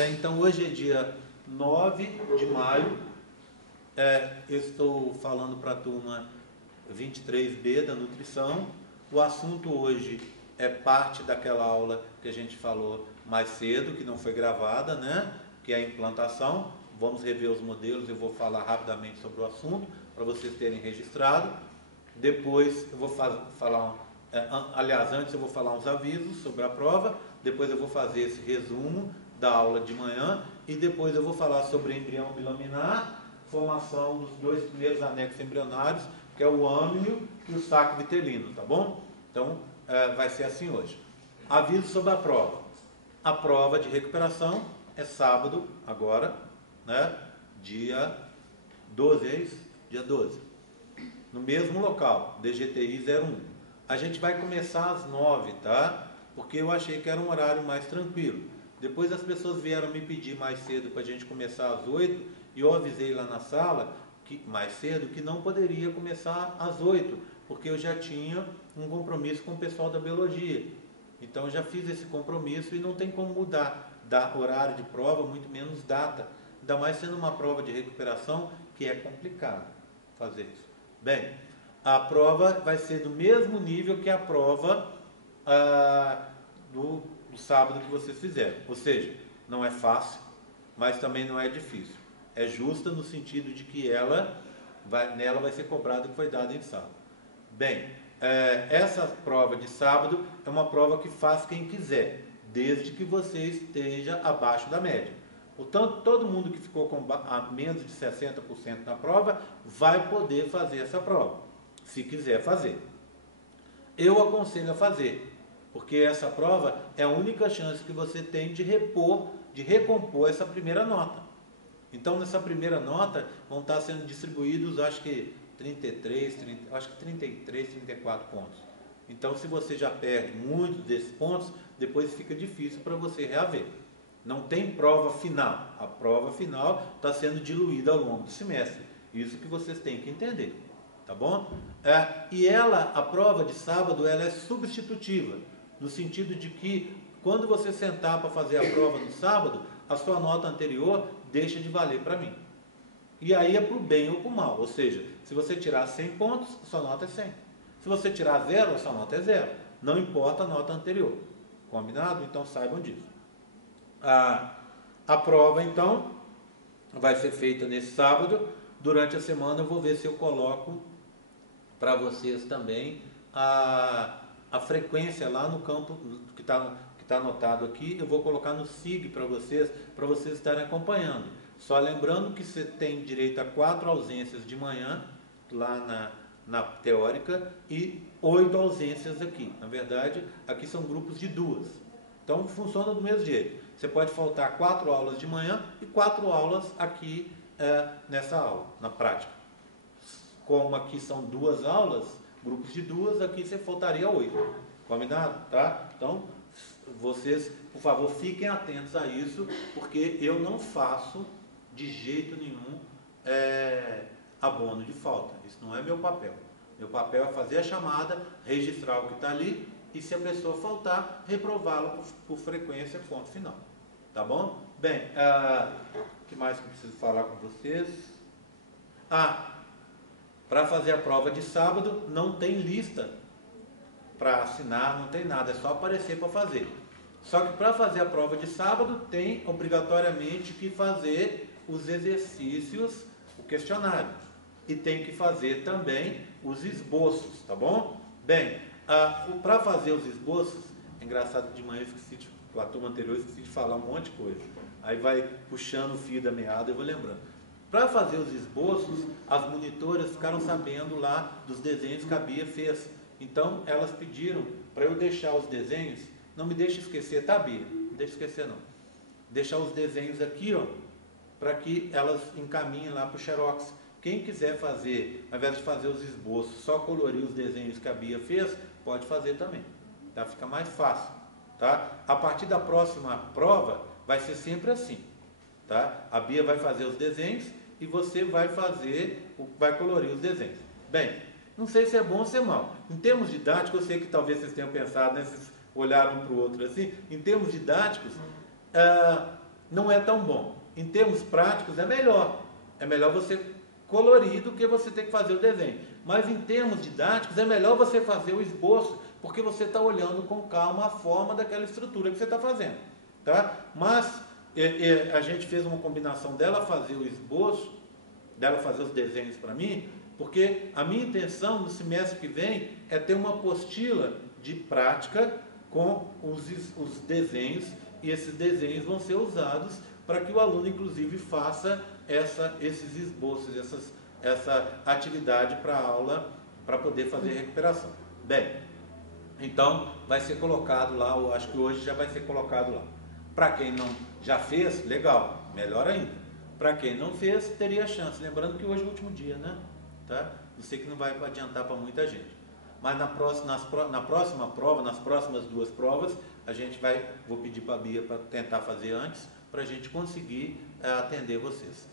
Bem, então hoje é dia 9 de maio, eu estou falando para a turma 23B da nutrição. O assunto hoje é parte daquela aula que a gente falou mais cedo, que não foi gravada, né? Que é a implantação. Vamos rever os modelos, eu vou falar rapidamente sobre o assunto, para vocês terem registrado. Depois eu vou falar, aliás, antes eu vou falar uns avisos sobre a prova, depois eu vou fazer esse resumo da aula de manhã e depois eu vou falar sobre embrião bilaminar, formação dos dois primeiros anexos embrionários, que é o âmnio e o saco vitelino, tá bom? Então, vai ser assim hoje. Aviso sobre a prova. A prova de recuperação é sábado, agora, né? Dia 12, é isso? Dia 12. No mesmo local, DGTI 01. A gente vai começar às 9, tá? Porque eu achei que era um horário mais tranquilo. Depois as pessoas vieram me pedir mais cedo para a gente começar às 8 e eu avisei lá na sala, mais cedo, que não poderia começar às 8, porque eu já tinha um compromisso com o pessoal da biologia. Então eu já fiz esse compromisso e não tem como mudar horário de prova, muito menos data. Ainda mais sendo uma prova de recuperação, que é complicado fazer isso. Bem, a prova vai ser do mesmo nível que a prova do sábado que vocês fizeram. Ou seja, não é fácil, mas também não é difícil. É justa no sentido de que nela vai ser cobrado o que foi dado em sábado. Bem, essa prova de sábado é uma prova que faz quem quiser, desde que você esteja abaixo da média. Portanto, todo mundo que ficou com menos de 60% na prova vai poder fazer essa prova, se quiser fazer. Eu aconselho a fazer, porque essa prova é a única chance que você tem de recompor essa primeira nota. Então, nessa primeira nota, vão estar sendo distribuídos, acho que 33, 34 pontos. Então, se você já perde muitos desses pontos, depois fica difícil para você reaver. Não tem prova final. A prova final está sendo diluída ao longo do semestre. Isso que vocês têm que entender. Tá bom? E a prova de sábado, ela é substitutiva, no sentido de que, quando você sentar para fazer a prova no sábado, a sua nota anterior deixa de valer para mim. E aí é para o bem ou para o mal. Ou seja, se você tirar 100 pontos, a sua nota é 100. Se você tirar 0, a sua nota é 0. Não importa a nota anterior. Combinado? Então saibam disso. A prova, então, vai ser feita nesse sábado. Durante a semana eu vou ver se eu coloco para vocês também a frequência lá no campo que está anotado aqui. Eu vou colocar no SIG para vocês estarem acompanhando. Só lembrando que você tem direito a 4 ausências de manhã, lá na teórica, e 8 ausências aqui. Na verdade, aqui são grupos de 2. Então, funciona do mesmo jeito. Você pode faltar 4 aulas de manhã e 4 aulas aqui nessa aula, na prática. Como aqui são 2 aulas, grupos de 2, aqui você faltaria 8. Combinado? Tá? Então, vocês, por favor, fiquem atentos a isso, porque eu não faço de jeito nenhum abono de falta. Isso não é meu papel. Meu papel é fazer a chamada, registrar o que está ali e, se a pessoa faltar, reprová-la por frequência, ponto final. Tá bom? Bem, o que mais que eu preciso falar com vocês? Para fazer a prova de sábado, não tem lista para assinar, não tem nada, é só aparecer para fazer. Só que para fazer a prova de sábado, tem obrigatoriamente que fazer os exercícios, o questionário. E tem que fazer também os esboços, tá bom? Bem, para fazer os esboços, é engraçado, de manhã eu esqueci, com a turma anterior eu esqueci de falar um monte de coisa. Aí vai puxando o fio da meada, eu vou lembrando. Para fazer os esboços, as monitoras ficaram sabendo lá dos desenhos que a Bia fez. Então, elas pediram para eu deixar os desenhos, não me deixe esquecer, tá, Bia? Não deixe esquecer, não. Deixar os desenhos aqui, ó, para que elas encaminhem lá para o Xerox. Quem quiser fazer, ao invés de fazer os esboços, só colorir os desenhos que a Bia fez, pode fazer também. Tá? Fica mais fácil. Tá? A partir da próxima prova, vai ser sempre assim. Tá? A Bia vai fazer os desenhos e você vai colorir os desenhos. Bem, não sei se é bom ou se é mal. Em termos didáticos, eu sei que talvez vocês tenham pensado, né, vocês olharam um para o outro assim. Em termos didáticos, não é tão bom. Em termos práticos é melhor. É melhor você colorir do que você ter que fazer o desenho. Mas em termos didáticos é melhor você fazer o esboço, porque você está olhando com calma a forma daquela estrutura que você está fazendo. Tá? Mas a gente fez uma combinação dela fazer o esboço, dela fazer os desenhos para mim, porque a minha intenção no semestre que vem é ter uma apostila de prática com os desenhos, e esses desenhos vão ser usados para que o aluno, inclusive, faça esses esboços, essa atividade para a aula, para poder fazer recuperação. Bem, então vai ser colocado lá, eu acho que hoje já vai ser colocado lá. Para quem não já fez, legal, melhor ainda. Para quem não fez, teria chance. Lembrando que hoje é o último dia, né? Tá? Eu sei que não vai adiantar para muita gente. Mas na próxima prova, nas próximas 2 provas, vou pedir para a Bia para tentar fazer antes, para a gente conseguir atender vocês.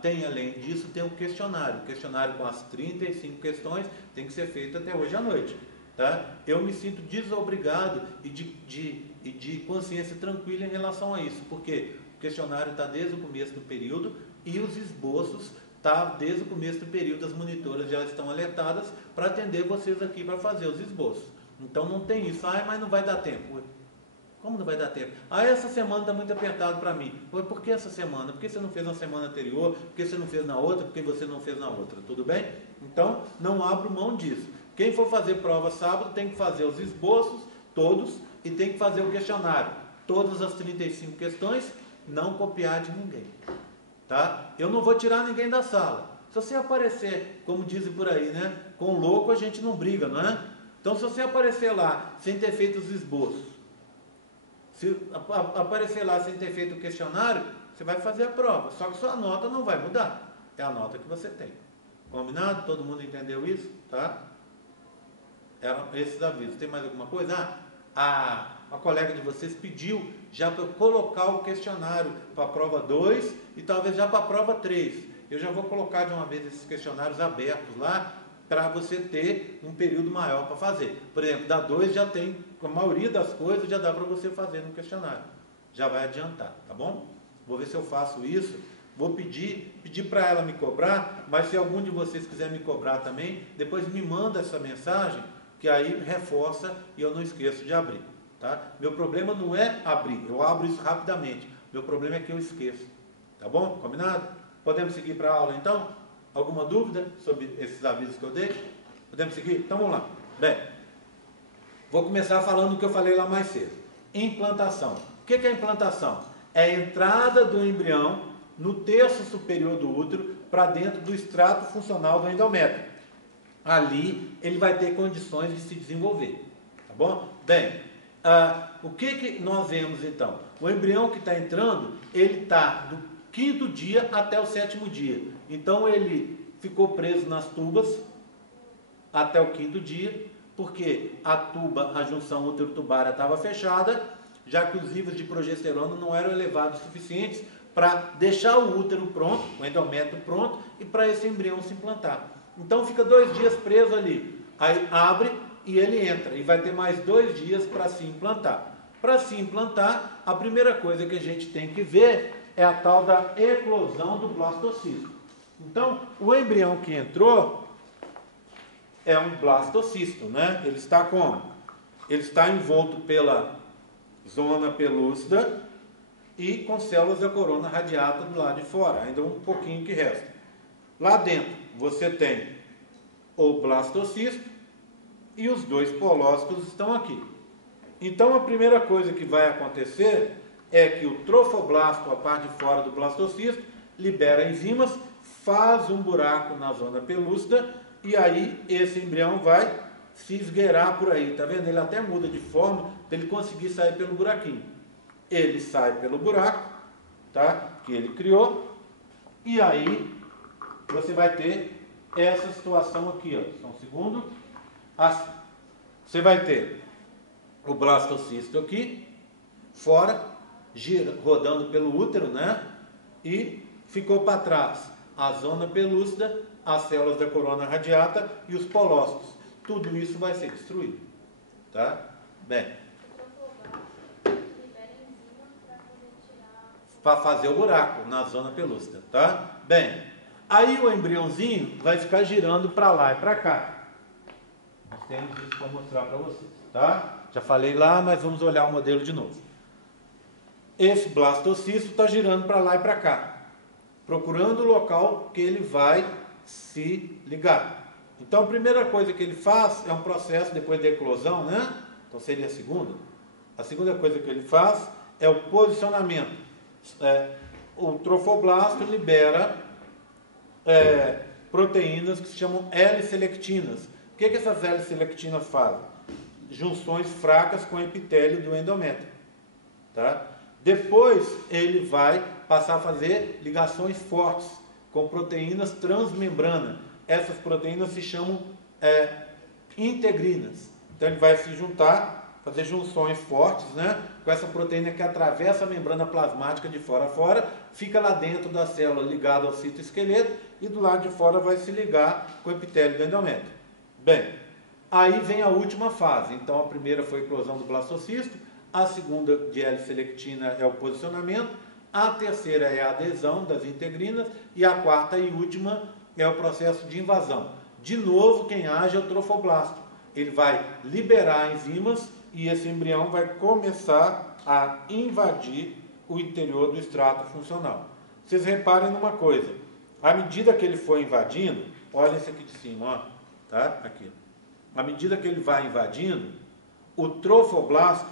Tem, além disso, tem um questionário. O questionário com as 35 questões tem que ser feito até hoje à noite. Tá? Eu me sinto desobrigado e de consciência tranquila em relação a isso, porque o questionário está desde o começo do período e os esboços tá desde o começo do período. As monitoras já estão alertadas para atender vocês aqui para fazer os esboços. Então não tem isso, mas não vai dar tempo. Como não vai dar tempo? Essa semana está muito apertado para mim. Por que essa semana? Por que você não fez na semana anterior? Por que você não fez na outra? Por que você não fez na outra? Tudo bem? Então não abro mão disso. Quem for fazer prova sábado tem que fazer os esboços todos e tem que fazer o questionário. Todas as 35 questões, não copiar de ninguém. Tá? Eu não vou tirar ninguém da sala. Se você aparecer, como dizem por aí, né? Com louco a gente não briga, não é? Então se você aparecer lá sem ter feito os esboços, se aparecer lá sem ter feito o questionário, você vai fazer a prova. Só que sua nota não vai mudar. É a nota que você tem. Combinado? Todo mundo entendeu isso? Tá? Eram esses avisos. Tem mais alguma coisa? A colega de vocês pediu já para eu colocar o questionário para a prova 2 e talvez já para a prova 3. Eu já vou colocar de uma vez esses questionários abertos lá para você ter um período maior para fazer. Por exemplo, da 2 já tem, a maioria das coisas já dá para você fazer no questionário. Já vai adiantar, tá bom? Vou ver se eu faço isso. Vou pedir para ela me cobrar, mas se algum de vocês quiser me cobrar também, depois me manda essa mensagem, que aí reforça e eu não esqueço de abrir. Tá? Meu problema não é abrir, eu abro isso rapidamente. Meu problema é que eu esqueço. Tá bom? Combinado? Podemos seguir para a aula então? Alguma dúvida sobre esses avisos que eu dei? Podemos seguir? Então vamos lá. Bem, vou começar falando o que eu falei lá mais cedo. Implantação. O que é implantação? É a entrada do embrião no terço superior do útero para dentro do extrato funcional do endométrio. Ali ele vai ter condições de se desenvolver. Tá bom? Bem, o que nós vemos então? O embrião que está entrando, ele está do 5º dia até o 7º dia. Então ele ficou preso nas tubas até o 5º dia, porque a junção útero-tubária estava fechada, já que os níveis de progesterona não eram elevados o suficientes para deixar o útero pronto, o endométrio pronto, e para esse embrião se implantar. Então fica 2 dias preso ali, aí abre e ele entra, e vai ter mais 2 dias para se implantar. Para se implantar, a primeira coisa que a gente tem que ver é a tal da eclosão do blastocisto. Então, o embrião que entrou é um blastocisto, né? Ele está como? Ele está envolto pela zona pelúcida e com células da corona radiata do lado de fora, ainda um pouquinho que resta. Lá dentro você tem o blastocisto e os 2 polócitos estão aqui. Então a primeira coisa que vai acontecer é que o trofoblasto, a parte de fora do blastocisto, libera enzimas, faz um buraco na zona pelúcida e aí esse embrião vai se esgueirar por aí, tá vendo? Ele até muda de forma para ele conseguir sair pelo buraquinho. Ele sai pelo buraco, tá? Que ele criou, e aí você vai ter essa situação aqui, ó. Só um segundo. Assim. Você vai ter o blastocisto aqui, fora, rodando pelo útero, né? E ficou para trás a zona pelúcida, as células da corona radiata e os polócitos. Tudo isso vai ser destruído, tá? Bem. para fazer o buraco na zona pelúcida, tá? Bem, aí o embriãozinho vai ficar girando para lá e para cá. Nós temos isso para mostrar para vocês, tá? Já falei lá, mas vamos olhar o modelo de novo. Esse blastocisto está girando para lá e para cá, procurando o local que ele vai se ligar. Então a primeira coisa que ele faz é um processo depois da eclosão, né? Então seria a segunda. A segunda coisa que ele faz é o posicionamento. O trofoblasto libera proteínas que se chamam L-selectinas. O que essas L-selectinas fazem? Junções fracas com o epitélio do endométrio. Tá? Depois ele vai passar a fazer ligações fortes com proteínas transmembrana. Essas proteínas se chamam integrinas. Então ele vai se juntar, fazer junções fortes, né, com essa proteína que atravessa a membrana plasmática de fora a fora, fica lá dentro da célula ligada ao citoesqueleto e do lado de fora vai se ligar com o epitélio do endométrio. Bem, aí vem a última fase. Então a primeira foi a eclosão do blastocisto, a segunda de L-selectina é o posicionamento, a terceira é a adesão das integrinas e a quarta e última é o processo de invasão. De novo, quem age é o trofoblasto. Ele vai liberar enzimas e esse embrião vai começar a invadir o interior do extrato funcional. Vocês reparem numa coisa, à medida que ele for invadindo, olha esse aqui de cima, ó, tá? Aqui. À medida que ele vai invadindo, o trofoblasto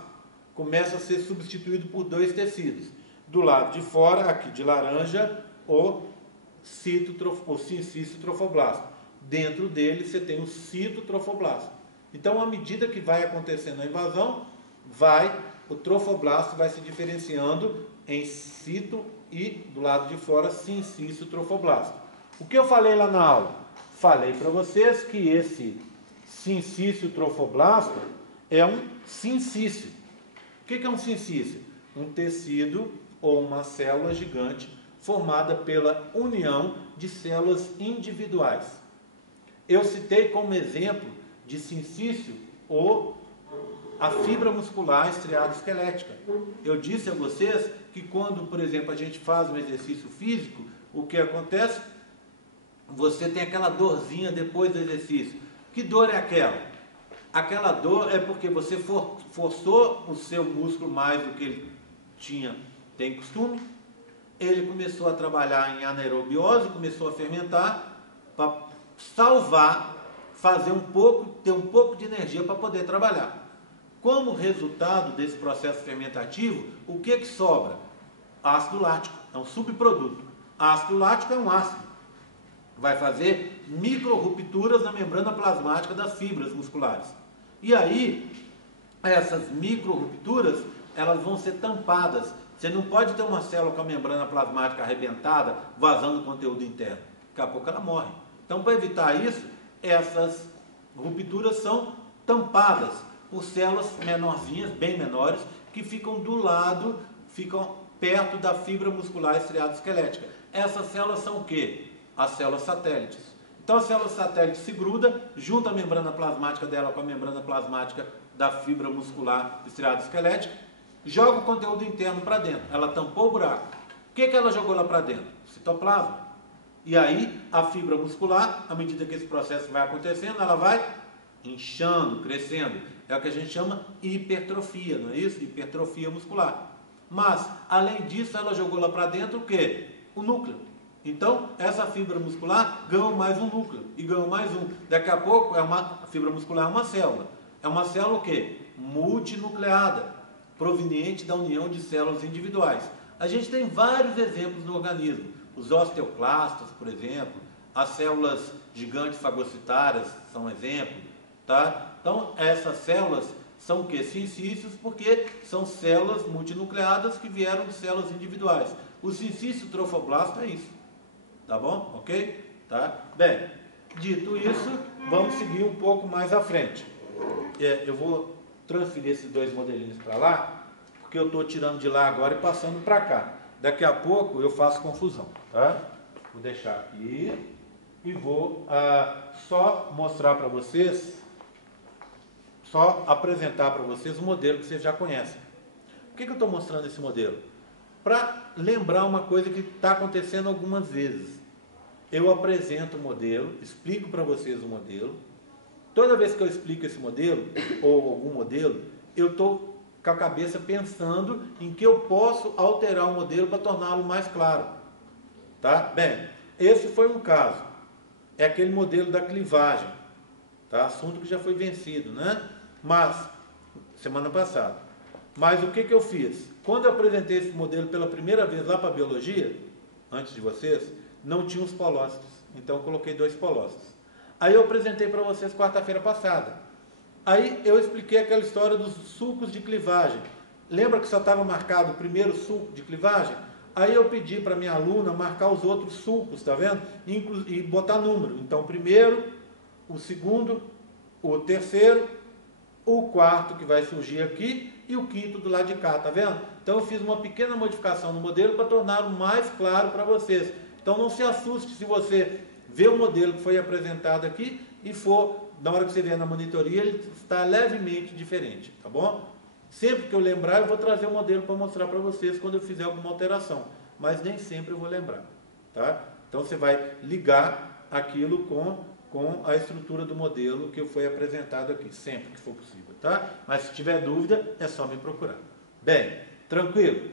começa a ser substituído por dois tecidos. Do lado de fora, aqui de laranja, o sincício-trofoblasto. Dentro dele você tem o citotrofoblasto. Então, à medida que vai acontecendo a invasão, o trofoblasto vai se diferenciando em cito e, do lado de fora, sincício-trofoblasto. O que eu falei lá na aula? Falei para vocês que esse sincício-trofoblasto é um sincício. O que é um sincício? Um tecido ou uma célula gigante formada pela união de células individuais. Eu citei como exemplo de sincício a fibra muscular estriado-esquelética. Eu disse a vocês que quando, por exemplo, a gente faz um exercício físico, o que acontece? Você tem aquela dorzinha depois do exercício. Que dor é aquela? Aquela dor é porque você forçou o seu músculo mais do que ele tem costume. Ele começou a trabalhar em anaerobiose, começou a fermentar para salvar, ter um pouco de energia para poder trabalhar. Como resultado desse processo fermentativo, o que sobra? Ácido lático, é um subproduto. Ácido lático é um ácido. Vai fazer micro-rupturas na membrana plasmática das fibras musculares. E aí, essas micro-rupturas, elas vão ser tampadas. Você não pode ter uma célula com a membrana plasmática arrebentada, vazando conteúdo interno. Daqui a pouco ela morre. Então, para evitar isso, essas rupturas são tampadas por células menorzinhas, bem menores, que ficam do lado, ficam perto da fibra muscular estriado-esquelética. Essas células são o quê? As células satélites. Então a célula satélite se gruda, junta a membrana plasmática dela com a membrana plasmática da fibra muscular estriado-esquelética, joga o conteúdo interno para dentro. Ela tampou o buraco. O que ela jogou lá para dentro? Citoplasma. E aí a fibra muscular, à medida que esse processo vai acontecendo, ela vai inchando, crescendo. É o que a gente chama hipertrofia, não é isso? Hipertrofia muscular. Mas, além disso, ela jogou lá para dentro o quê? O núcleo. Então, essa fibra muscular ganhou mais um núcleo e ganhou mais um. Daqui a pouco, a fibra muscular é uma célula. É uma célula o quê? Multinucleada, proveniente da união de células individuais. A gente tem vários exemplos no organismo. Os osteoclastos, por exemplo, as células gigantes fagocitárias são um exemplo. Tá? Então, essas células são o quê? Sincícios, porque são células multinucleadas que vieram de células individuais. O sincício trofoblasto é isso. Tá bom? Ok? Tá? Bem, dito isso, vamos seguir um pouco mais à frente. Eu vou transferir esses dois modelinhos para lá, porque eu estou tirando de lá agora e passando para cá. Daqui a pouco eu faço confusão. Tá? Vou deixar aqui e vou só mostrar para vocês, só apresentar para vocês o modelo que vocês já conhecem. Por que eu estou mostrando esse modelo? para lembrar uma coisa que está acontecendo algumas vezes. Eu apresento o modelo, explico para vocês o modelo. Toda vez que eu explico esse modelo, ou algum modelo, eu estou com a cabeça pensando em que eu posso alterar o modelo para torná-lo mais claro. Tá? Bem, esse foi um caso. É aquele modelo da clivagem. Tá? Assunto que já foi vencido, né? Mas, semana passada. Mas o que eu fiz? Quando eu apresentei esse modelo pela primeira vez lá para a biologia, antes de vocês, não tinha os polócitos. Então eu coloquei 2 polócitos. Aí eu apresentei para vocês quarta-feira passada. Aí eu expliquei aquela história dos sulcos de clivagem. Lembra que só estava marcado o primeiro sulco de clivagem? Aí eu pedi para minha aluna marcar os outros sulcos, tá vendo? E botar número. Então, o primeiro, o segundo, o terceiro, o quarto que vai surgir aqui e o quinto do lado de cá, tá vendo? Então eu fiz uma pequena modificação no modelo para torná-lo mais claro para vocês. Então não se assuste se você vê o modelo que foi apresentado aqui e for, na hora que você vier na monitoria, ele está levemente diferente, tá bom? Sempre que eu lembrar, eu vou trazer o modelo para mostrar para vocês quando eu fizer alguma alteração, mas nem sempre eu vou lembrar, tá? Então você vai ligar aquilo com a estrutura do modelo que foi apresentado aqui, sempre que for possível, tá? Mas se tiver dúvida, é só me procurar. Bem, tranquilo?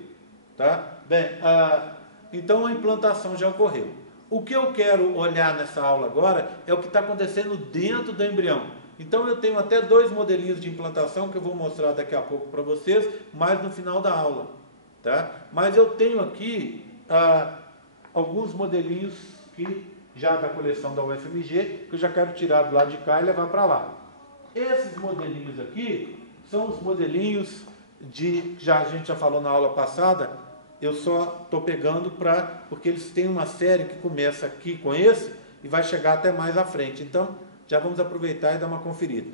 Tá? Bem, então a implantação já ocorreu. O que eu quero olhar nessa aula agora é o que está acontecendo dentro do embrião. Então eu tenho até 2 modelinhos de implantação que eu vou mostrar daqui a pouco para vocês, mais no final da aula, tá? Mas eu tenho aqui alguns modelinhos que já da coleção da UFMG, que eu já quero tirar do lado de cá e levar para lá. Esses modelinhos aqui são os modelinhos a gente já falou na aula passada, eu só estou pegando porque eles têm uma série que começa aqui com esse e vai chegar até mais à frente. Então, já vamos aproveitar e dar uma conferida.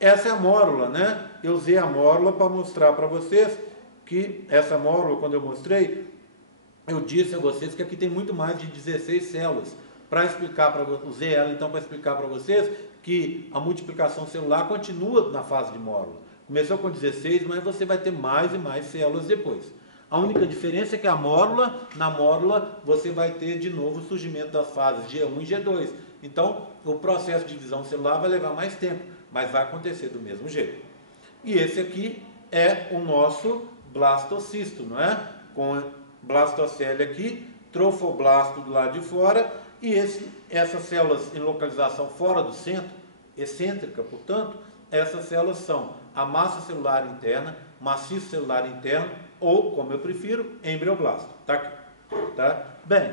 Essa é a mórula, né? Eu usei a mórula para mostrar para vocês que essa mórula, quando eu mostrei, eu disse a vocês que aqui tem muito mais de 16 células. Para explicar para vocês, usei ela então para explicar para vocês que a multiplicação celular continua na fase de mórula. Começou com 16, mas você vai ter mais e mais células depois. A única diferença é que na mórula, você vai ter de novo o surgimento das fases G1 e G2. Então, o processo de divisão celular vai levar mais tempo, mas vai acontecer do mesmo jeito. E esse aqui é o nosso blastocisto, não é? Com blastocele aqui, trofoblasto do lado de fora, e essas células em localização fora do centro, excêntrica, portanto, essas células são a massa celular interna, maciço celular interno, ou, como eu prefiro, embrioblasto. Tá aqui. Tá? Bem,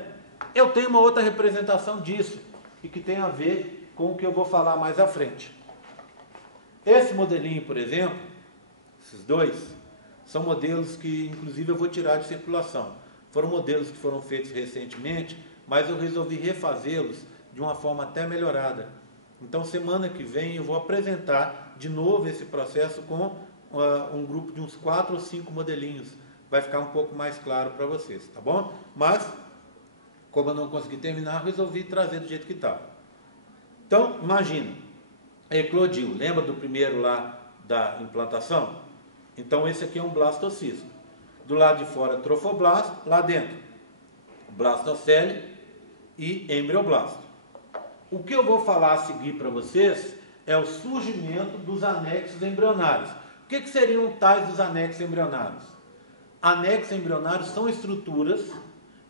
eu tenho uma outra representação disso, e que tem a ver com o que eu vou falar mais à frente. Esse modelinho, por exemplo, esses 2, são modelos que, inclusive, eu vou tirar de circulação. Foram modelos que foram feitos recentemente, mas eu resolvi refazê-los de uma forma até melhorada. Então, semana que vem, eu vou apresentar de novo esse processo com um grupo de uns 4 ou 5 modelinhos. Vai ficar um pouco mais claro para vocês, tá bom? Mas, como eu não consegui terminar, resolvi trazer do jeito que estava. Então, imagina, eclodiu. Lembra do primeiro lá da implantação? Então, esse aqui é um blastocisto. Do lado de fora, trofoblasto. Lá dentro, blastocele e embrioblasto. O que eu vou falar a seguir para vocês é o surgimento dos anexos embrionários. O que seriam tais dos anexos embrionários? Anexos embrionários são estruturas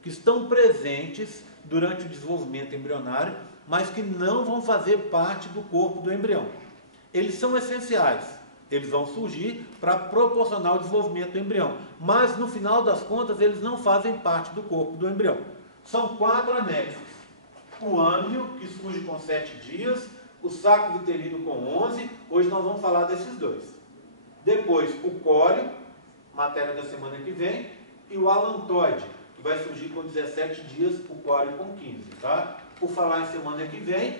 que estão presentes durante o desenvolvimento embrionário, mas que não vão fazer parte do corpo do embrião. Eles são essenciais, eles vão surgir para proporcionar o desenvolvimento do embrião, mas no final das contas eles não fazem parte do corpo do embrião. São 4 anexos. O âmbio, que surge com 7 dias, o saco vitelino com 11, hoje nós vamos falar desses 2. Depois o córeo, matéria da semana que vem, e o alantoide, que vai surgir com 17 dias, o córeo com 15, tá? Por falar em semana que vem,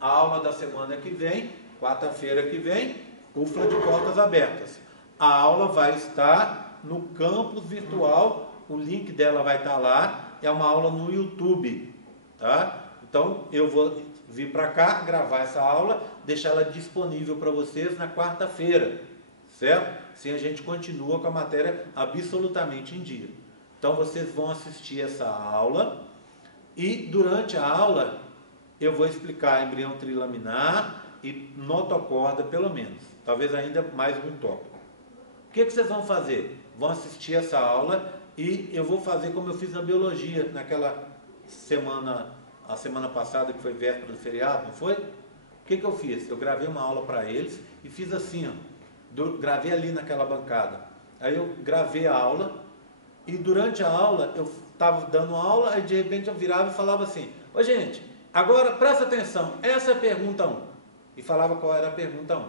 a aula da semana que vem, quarta-feira que vem, UFLA de portas abertas. A aula vai estar no campus virtual, o link dela vai estar lá, é uma aula no YouTube, tá? Então, eu vou vir para cá, gravar essa aula, deixar ela disponível para vocês na quarta-feira, certo? Assim a gente continua com a matéria absolutamente em dia. Então vocês vão assistir essa aula e durante a aula eu vou explicar embrião trilaminar e notocorda pelo menos, talvez ainda mais um tópico. O que vocês vão fazer? Vão assistir essa aula e eu vou fazer como eu fiz na biologia, naquela semana, a semana passada que foi véspera do feriado, não foi? O que eu fiz? Eu gravei uma aula para eles e fiz assim, ó, gravei ali naquela bancada. Aí eu gravei a aula e durante a aula eu estava dando aula, aí de repente eu virava e falava assim: ô gente, agora presta atenção, essa é a pergunta 1. E falava qual era a pergunta 1.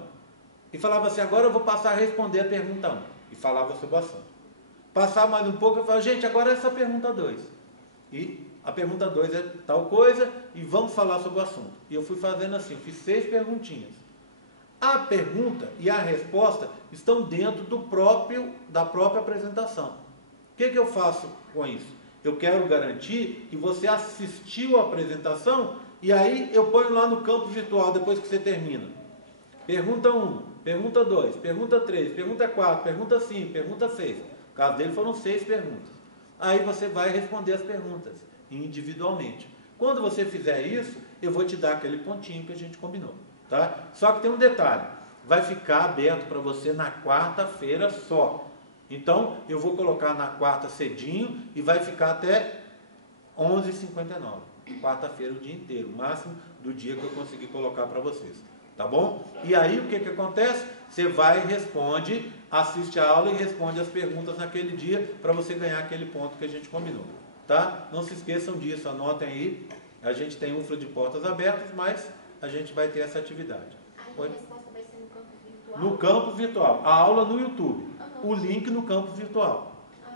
E falava assim: agora eu vou passar a responder a pergunta 1. E falava sobre o assunto. Passar mais um pouco, eu falava: gente, agora essa é a pergunta 2. E a pergunta 2 é tal coisa e vamos falar sobre o assunto. E eu fui fazendo assim, fiz 6 perguntinhas. A pergunta e a resposta estão dentro da própria apresentação. O que eu faço com isso? Eu quero garantir que você assistiu a apresentação e aí eu ponho lá no campo virtual depois que você termina. Pergunta 1, pergunta 2, pergunta 3, pergunta 4, pergunta 5, pergunta 6. No caso dele foram 6 perguntas. Aí você vai responder as perguntas individualmente. Quando você fizer isso, eu vou te dar aquele pontinho que a gente combinou. Tá? Só que tem um detalhe, vai ficar aberto para você na quarta-feira só. Então, eu vou colocar na quarta cedinho e vai ficar até 11h59. Quarta-feira o dia inteiro, o máximo do dia que eu conseguir colocar para vocês. Tá bom? E aí o que acontece? Você vai e responde, assiste a aula e responde as perguntas naquele dia para você ganhar aquele ponto que a gente combinou. Tá? Não se esqueçam disso, anotem aí. A gente tem UFLA de portas abertas, mas a gente vai ter essa atividade. A resposta vai ser no campo virtual? No campo virtual. A aula no YouTube. O link no campo virtual.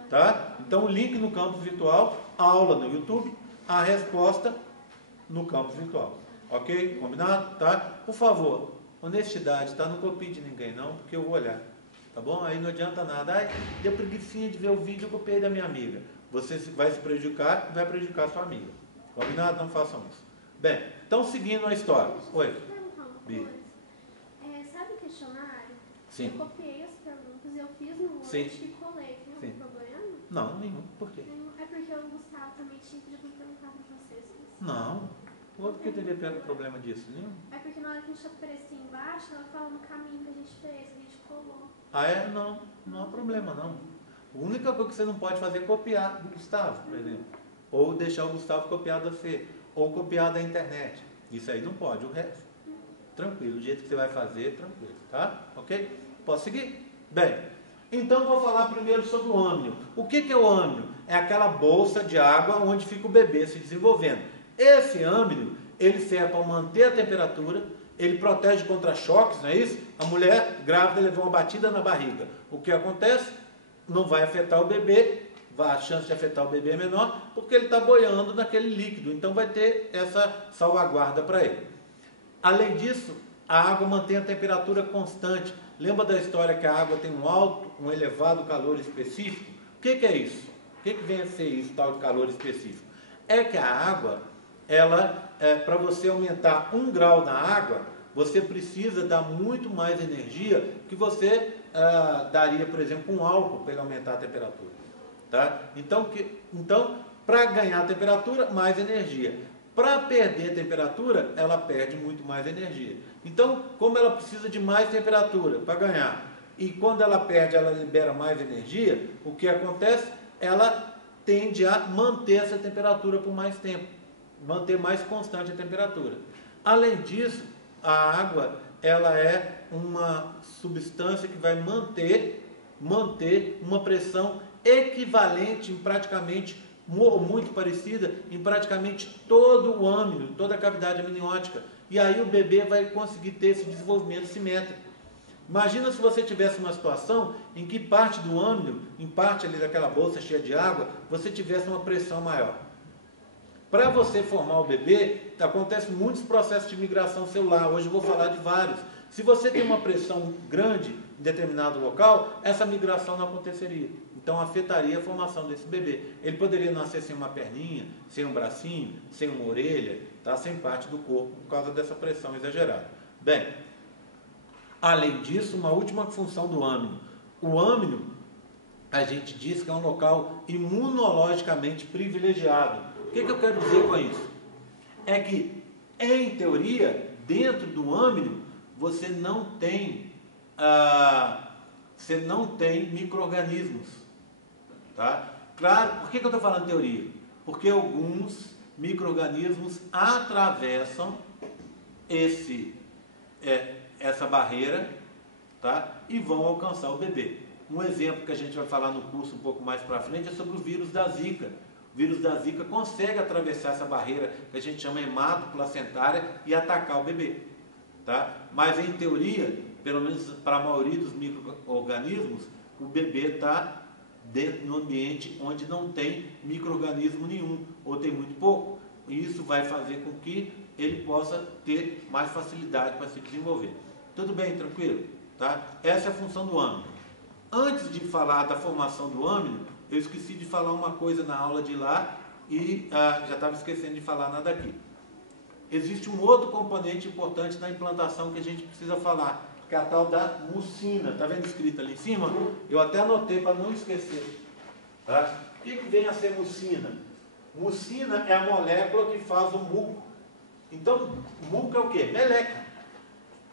Tá? Então o link no campo virtual, a aula no YouTube, a resposta no campo virtual. Ok? Combinado? Tá? Por favor, honestidade, tá? Não copie de ninguém não, porque eu vou olhar. Tá bom? Aí não adianta nada. Ai, deu preguicinha de ver o vídeo, eu copiei da minha amiga. Você vai se prejudicar e vai prejudicar a sua amiga. Combinado? Não façam isso. Bem, então seguindo a história. Oi. Deixa eu perguntar uma coisa. Sabe o questionário? Sim. Eu copiei as perguntas, eu fiz no Word e colei. Tem algum problema? Não, nenhum. Por quê? É porque o Gustavo também tinha pedido para perguntar para vocês. Não. Por que teria problema disso? Nenhum. É porque na hora que a gente aparecia embaixo, ela fala no caminho que a gente fez, a gente colou. Ah, é? Não. Não há problema, não. A única coisa que você não pode fazer é copiar do Gustavo, por exemplo. Ou deixar o Gustavo copiar da Fê. Ou copiar da internet. Isso aí não pode. O resto, tranquilo. O jeito que você vai fazer, tranquilo. Tá? Ok? Posso seguir? Bem, então vou falar primeiro sobre o âmnio. O que é o âmnio? É aquela bolsa de água onde fica o bebê se desenvolvendo. Esse âmnio, ele serve para manter a temperatura, ele protege contra choques, não é isso? A mulher grávida levou uma batida na barriga. O que acontece? Não vai afetar o bebê, a chance de afetar o bebê é menor, porque ele está boiando naquele líquido, então vai ter essa salvaguarda para ele. Além disso, a água mantém a temperatura constante. Lembra da história que a água tem um elevado calor específico? O que é isso? O que vem a ser isso, tal de calor específico? É que a água, para você aumentar 1 grau na água, você precisa dar muito mais energia que você daria, por exemplo, com álcool para ele aumentar a temperatura. Tá? Então para ganhar temperatura, mais energia. Para perder a temperatura, ela perde muito mais energia. Então, como ela precisa de mais temperatura para ganhar, e quando ela perde, ela libera mais energia, o que acontece? Ela tende a manter essa temperatura por mais tempo, manter mais constante a temperatura. Além disso, a água, ela é uma substância que vai manter uma pressão equivalente em praticamente, muito parecida, em praticamente todo o âmnio, toda a cavidade amniótica. E aí o bebê vai conseguir ter esse desenvolvimento simétrico. Imagina se você tivesse uma situação em que parte do âmnio, em parte ali daquela bolsa cheia de água, você tivesse uma pressão maior. Para você formar o bebê, acontecem muitos processos de migração celular. Hoje eu vou falar de vários. Se você tem uma pressão grande em determinado local, essa migração não aconteceria. Então afetaria a formação desse bebê. Ele poderia nascer sem uma perninha, sem um bracinho, sem uma orelha, tá? Sem parte do corpo, por causa dessa pressão exagerada. Bem, além disso, uma última função do âmnio. O âmnio, a gente diz que é um local imunologicamente privilegiado. O que eu quero dizer com isso? É que, em teoria, dentro do âmbito, você não tem micro-organismos. Tá? Claro, por que eu estou falando teoria? Porque alguns micro-organismos atravessam essa barreira, tá? E vão alcançar o bebê. Um exemplo que a gente vai falar no curso um pouco mais para frente é sobre o vírus da Zika. O vírus da Zika consegue atravessar essa barreira que a gente chama hematoplacentária e atacar o bebê. Tá? Mas em teoria, pelo menos para a maioria dos micro-organismos, o bebê está dentro do ambiente onde não tem micro-organismo nenhum, ou tem muito pouco. E isso vai fazer com que ele possa ter mais facilidade para se desenvolver. Tudo bem, tranquilo? Tá? Essa é a função do âmbito. Antes de falar da formação do âmbito, eu esqueci de falar uma coisa na aula de lá e já estava esquecendo de falar nada aqui. Existe um outro componente importante na implantação que a gente precisa falar, que é a tal da mucina. Está vendo escrito ali em cima? Eu até anotei para não esquecer. Tá? O que vem a ser mucina? Mucina é a molécula que faz o muco. Então, muco é o quê? Meleca.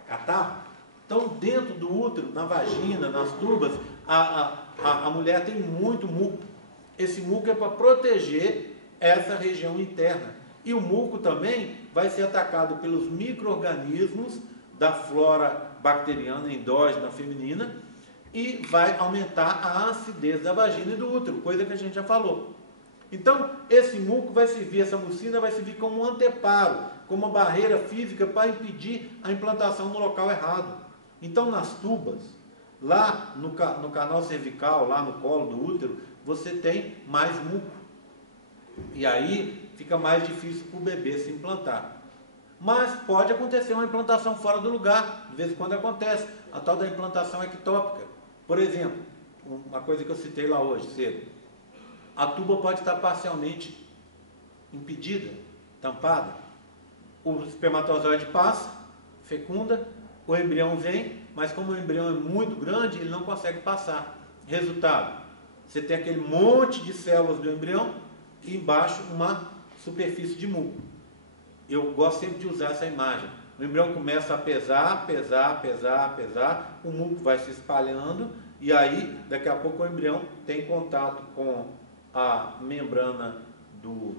Catarro. Então, dentro do útero, na vagina, nas tubas, a mulher tem muito muco. Esse muco é para proteger essa região interna. E o muco também vai ser atacado pelos micro-organismos da flora bacteriana endógena feminina e vai aumentar a acidez da vagina e do útero, coisa que a gente já falou. Então, esse muco vai servir, essa mucina vai servir como um anteparo, como uma barreira física para impedir a implantação no local errado. Então, nas tubas, lá no canal cervical, lá no colo do útero, você tem mais muco. E aí fica mais difícil para o bebê se implantar. Mas pode acontecer uma implantação fora do lugar, de vez em quando acontece, a tal da implantação ectópica. Por exemplo, uma coisa que eu citei lá hoje cedo, a tuba pode estar parcialmente impedida, tampada, o espermatozoide passa, fecunda, o embrião vem, mas como o embrião é muito grande, ele não consegue passar. Resultado, você tem aquele monte de células do embrião e embaixo uma superfície de muco. Eu gosto sempre de usar essa imagem. O embrião começa a pesar, o muco vai se espalhando e aí, daqui a pouco, o embrião tem contato com a membrana do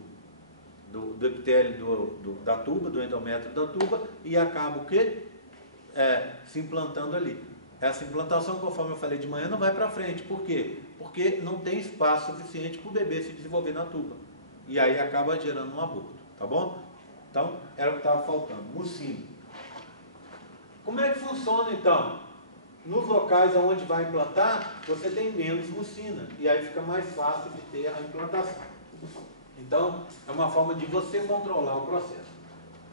epitélio da tuba, do endométrio da tuba, e acaba o quê? Se implantando ali. Essa implantação, conforme eu falei de manhã, não vai para frente. Por quê? Porque não tem espaço suficiente para o bebê se desenvolver na tuba. E aí acaba gerando um aborto, tá bom? Então, era o que estava faltando, mucina. Como é que funciona, então? Nos locais onde vai implantar, você tem menos mucina, e aí fica mais fácil de ter a implantação. Então, é uma forma de você controlar o processo.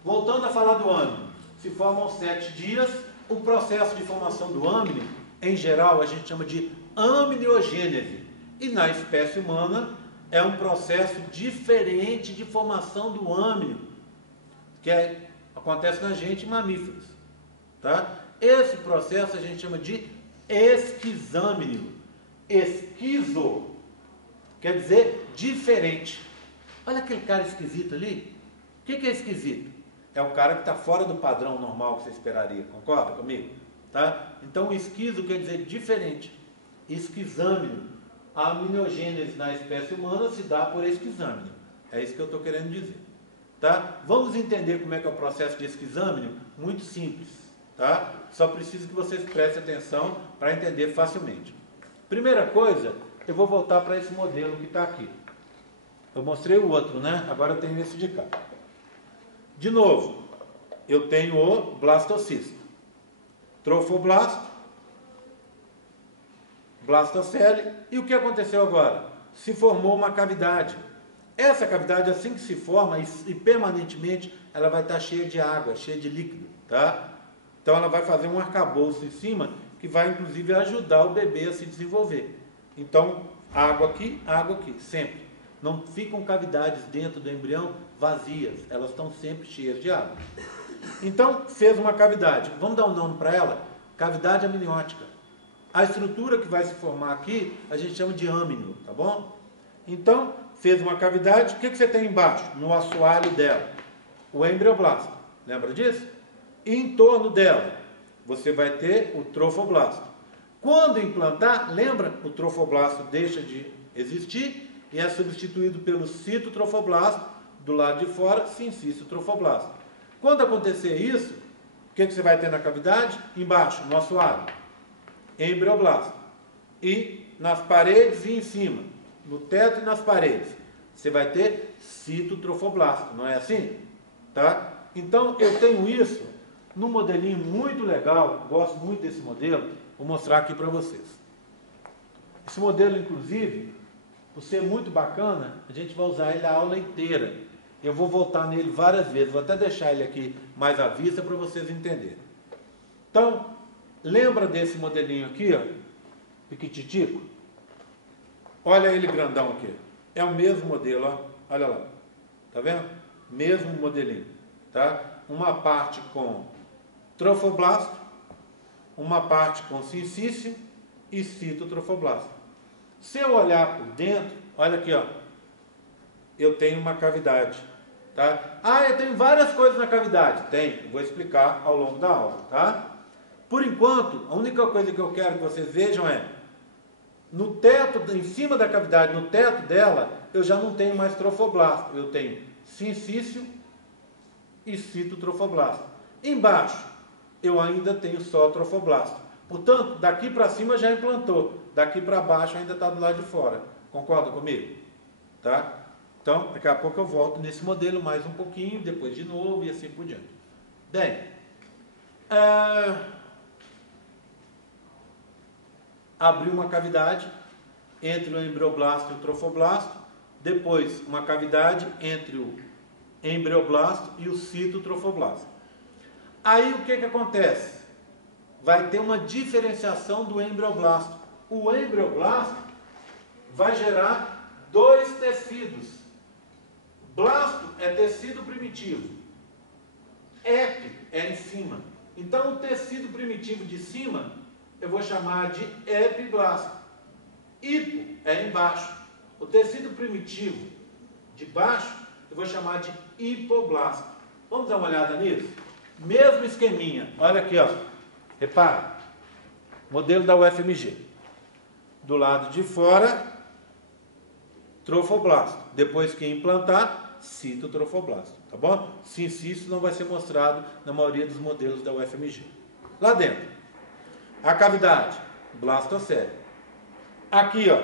Voltando a falar do âmino, se formam 7 dias, o processo de formação do âmino, em geral, a gente chama de amniogênese, e na espécie humana, é um processo diferente de formação do âmino, que acontece na gente em mamíferos. Tá? Esse processo a gente chama de esquizâmino. Esquizo quer dizer diferente. Olha aquele cara esquisito ali. O que é esquisito? É o cara que está fora do padrão normal que você esperaria. Concorda comigo? Tá? Então, esquizo quer dizer diferente. Esquizâmino. A amniogênese na espécie humana se dá por esquizâmino. É isso que eu estou querendo dizer. Tá? Vamos entender como é que é o processo de esquizâmino? Muito simples. Tá? Só preciso que vocês prestem atenção para entender facilmente. Primeira coisa, eu vou voltar para esse modelo que está aqui. Eu mostrei o outro, né? Agora eu tenho esse de cá. De novo, eu tenho o blastocisto. Trofoblasto, blastocele. E o que aconteceu agora? Se formou uma cavidade. Essa cavidade, assim que se forma e permanentemente, ela vai estar cheia de água, cheia de líquido, tá? Então ela vai fazer um arcabouço em cima que vai inclusive ajudar o bebê a se desenvolver. Então, água aqui, sempre. Não ficam cavidades dentro do embrião vazias, elas estão sempre cheias de água. Então, fez uma cavidade. Vamos dar um nome para ela? Cavidade amniótica. A estrutura que vai se formar aqui, a gente chama de âmino, tá bom? Então, fez uma cavidade, o que você tem embaixo? No assoalho dela? O embrioblasto, lembra disso? E em torno dela, você vai ter o trofoblasto. Quando implantar, lembra? O trofoblasto deixa de existir e é substituído pelo citotrofoblasto, do lado de fora, sincício trofoblasto. Quando acontecer isso, o que você vai ter na cavidade? Embaixo, no assoalho, embrioblasto. E nas paredes e em cima, no teto e nas paredes, você vai ter citotrofoblasto, não é assim? Tá? Então, eu tenho isso num modelinho muito legal, gosto muito desse modelo, vou mostrar aqui para vocês. Esse modelo, inclusive, por ser muito bacana, a gente vai usar ele a aula inteira. Eu vou voltar nele várias vezes, vou até deixar ele aqui mais à vista para vocês entenderem. Então, lembra desse modelinho aqui, ó, piquititico? Olha ele grandão aqui. É o mesmo modelo, ó. Olha lá. Tá vendo? Mesmo modelinho, tá? Uma parte com trofoblasto, uma parte com sincício e citotrofoblasto. Se eu olhar por dentro, olha aqui, ó. Eu tenho uma cavidade, tá? Ah, eu tenho várias coisas na cavidade. Tem, eu vou explicar ao longo da aula, tá? Por enquanto, a única coisa que eu quero que vocês vejam é no teto, em cima da cavidade, no teto dela, eu já não tenho mais trofoblasto. Eu tenho sincício e citotrofoblasto. Embaixo, eu ainda tenho só trofoblasto. Portanto, daqui para cima já implantou. Daqui para baixo ainda está do lado de fora. Concorda comigo? Tá? Então, daqui a pouco eu volto nesse modelo mais um pouquinho, depois de novo e assim por diante. Bem, abriu uma cavidade entre o embrioblasto e o trofoblasto, depois uma cavidade entre o embrioblasto e o citotrofoblasto. Aí o que acontece? Vai ter uma diferenciação do embrioblasto. O embrioblasto vai gerar dois tecidos. Blasto é tecido primitivo. Epi é em cima. Então o tecido primitivo de cima eu vou chamar de epiblasto. Hipo é embaixo. O tecido primitivo de baixo eu vou chamar de hipoblasto. Vamos dar uma olhada nisso? Mesmo esqueminha. Olha aqui, ó. Repara. Modelo da UFMG. Do lado de fora, trofoblasto. Depois que implantar, citotrofoblasto. Tá bom? Sincício não vai ser mostrado na maioria dos modelos da UFMG. Lá dentro, a cavidade, blastocele. Aqui, ó,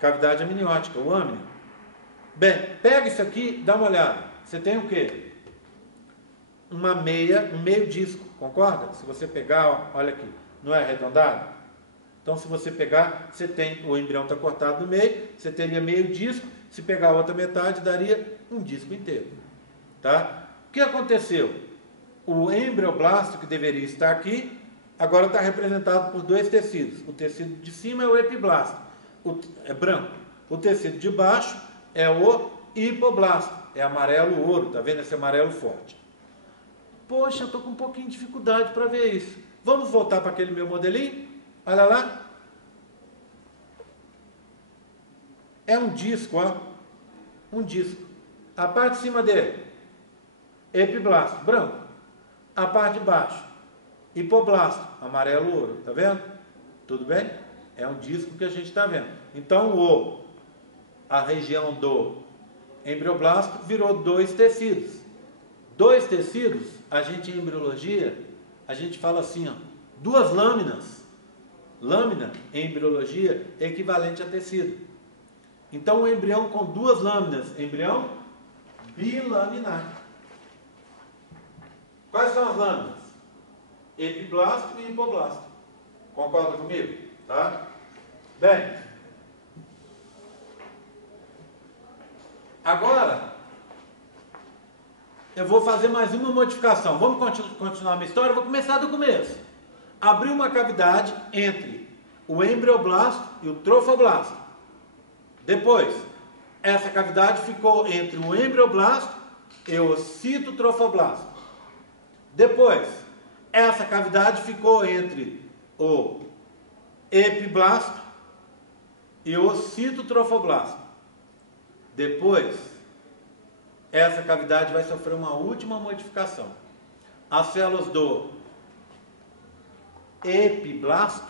cavidade amniótica, o âmnio. Bem, pega isso aqui, dá uma olhada. Você tem o quê? Um meio disco, concorda? Se você pegar, ó, olha aqui, não é arredondado? Então, se você pegar, você tem, o embrião está cortado no meio, você teria meio disco, se pegar a outra metade, daria um disco inteiro. Tá? O que aconteceu? O embrioblasto, que deveria estar aqui, agora está representado por dois tecidos. O tecido de cima é o epiblasto, é branco. O tecido de baixo é o hipoblasto, é amarelo ouro, tá vendo esse amarelo forte? Poxa, eu estou com um pouquinho de dificuldade para ver isso. Vamos voltar para aquele meu modelinho? Olha lá. É um disco, ó. Um disco. A parte de cima dele, epiblasto, branco. A parte de baixo, hipoblasto, amarelo ouro. Tá vendo? Tudo bem? É um disco que a gente está vendo. Então, a região do embrioblasto virou dois tecidos. Dois tecidos, a gente em embriologia, a gente fala assim, ó, duas lâminas. Lâmina, em embriologia, é equivalente a tecido. Então, o embrião com duas lâminas, embrião bilaminar. Quais são as lâminas? Epiblasto e hipoblasto. Concorda comigo? Tá? Bem, agora, eu vou fazer mais uma modificação. Vamos continuar a minha história? Eu vou começar do começo. Abriu uma cavidade entre o embrioblasto e o trofoblasto. Depois, essa cavidade ficou entre o embrioblasto e o citotrofoblasto. Depois, essa cavidade ficou entre o epiblasto e o citotrofoblasto. Depois, essa cavidade vai sofrer uma última modificação. As células do epiblasto,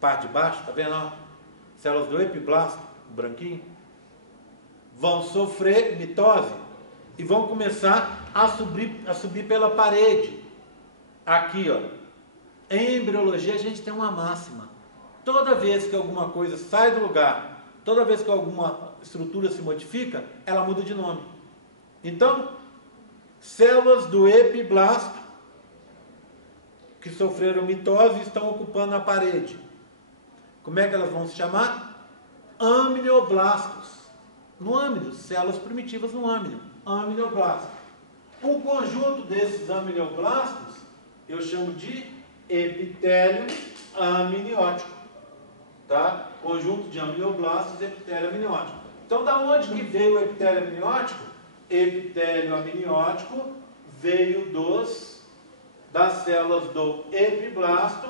parte de baixo, tá vendo? Ó? Células do epiblasto, branquinho, vão sofrer mitose e vão começar a subir pela parede. Aqui, ó. Em embriologia a gente tem uma máxima. Toda vez que alguma coisa sai do lugar, toda vez que alguma estrutura se modifica, ela muda de nome. Então, células do epiblasto que sofreram mitose estão ocupando a parede. Como é que elas vão se chamar? Amnioblastos. No âmino, células primitivas no âmino. Amnioblastos. Um conjunto desses amnioblastos eu chamo de epitélio amniótico. Tá? Conjunto de amnioblastos e epitélio amniótico. Então, da onde que veio o epitélio amniótico? Epitélio amniótico veio das células do epiblasto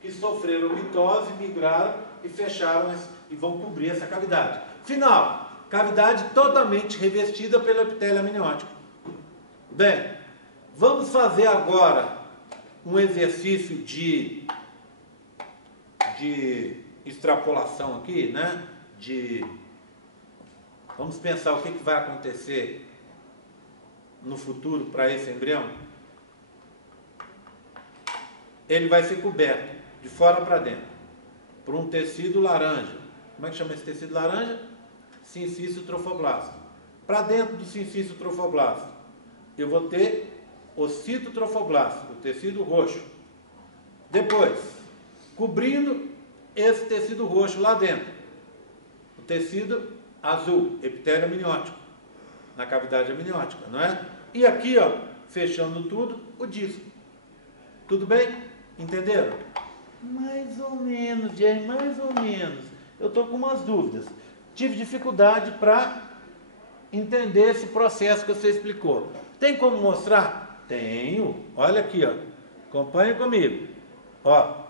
que sofreram mitose, migraram e fecharam e vão cobrir essa cavidade. Final, cavidade totalmente revestida pelo epitélio amniótico. Bem, vamos fazer agora um exercício de extrapolação aqui, né? Vamos pensar o que vai acontecer no futuro para esse embrião. Ele vai ser coberto de fora para dentro por um tecido laranja. Como é que chama esse tecido laranja? Sincício trofoblasto. Para dentro do sincício trofoblasto, eu vou ter o citotrofoblasto, o tecido roxo. Depois, cobrindo esse tecido roxo lá dentro, o tecido azul, epitélio amniótico, na cavidade amniótica, não é? E aqui, ó, fechando tudo, o disco. Tudo bem? Entenderam? Mais ou menos, Jerry, mais ou menos. Eu estou com umas dúvidas. Tive dificuldade para entender esse processo que você explicou. Tem como mostrar? Tenho. Olha aqui, ó. Acompanhe comigo. Ó.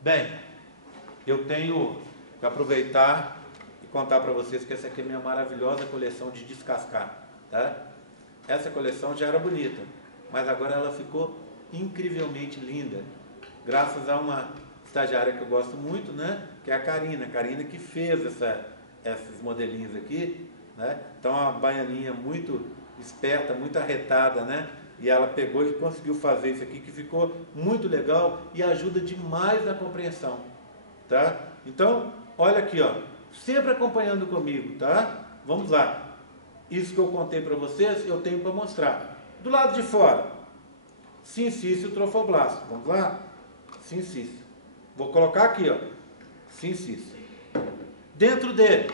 Bem, eu tenho que aproveitar e contar para vocês que essa aqui é a minha maravilhosa coleção de descascar, tá? Essa coleção já era bonita, mas agora ela ficou incrivelmente linda, graças a uma estagiária que eu gosto muito, né? Que é a Karina. A Karina que fez esses modelinhos aqui, né? Então, uma baianinha muito esperta, muito arretada, né? E ela pegou e conseguiu fazer isso aqui, que ficou muito legal e ajuda demais na compreensão, tá? Então, olha aqui, ó, sempre acompanhando comigo, tá? Vamos lá. Isso que eu contei para vocês, eu tenho para mostrar. Do lado de fora, sincício trofoblasto. Vamos lá? Sincício. Vou colocar aqui, ó, sincício. Dentro dele,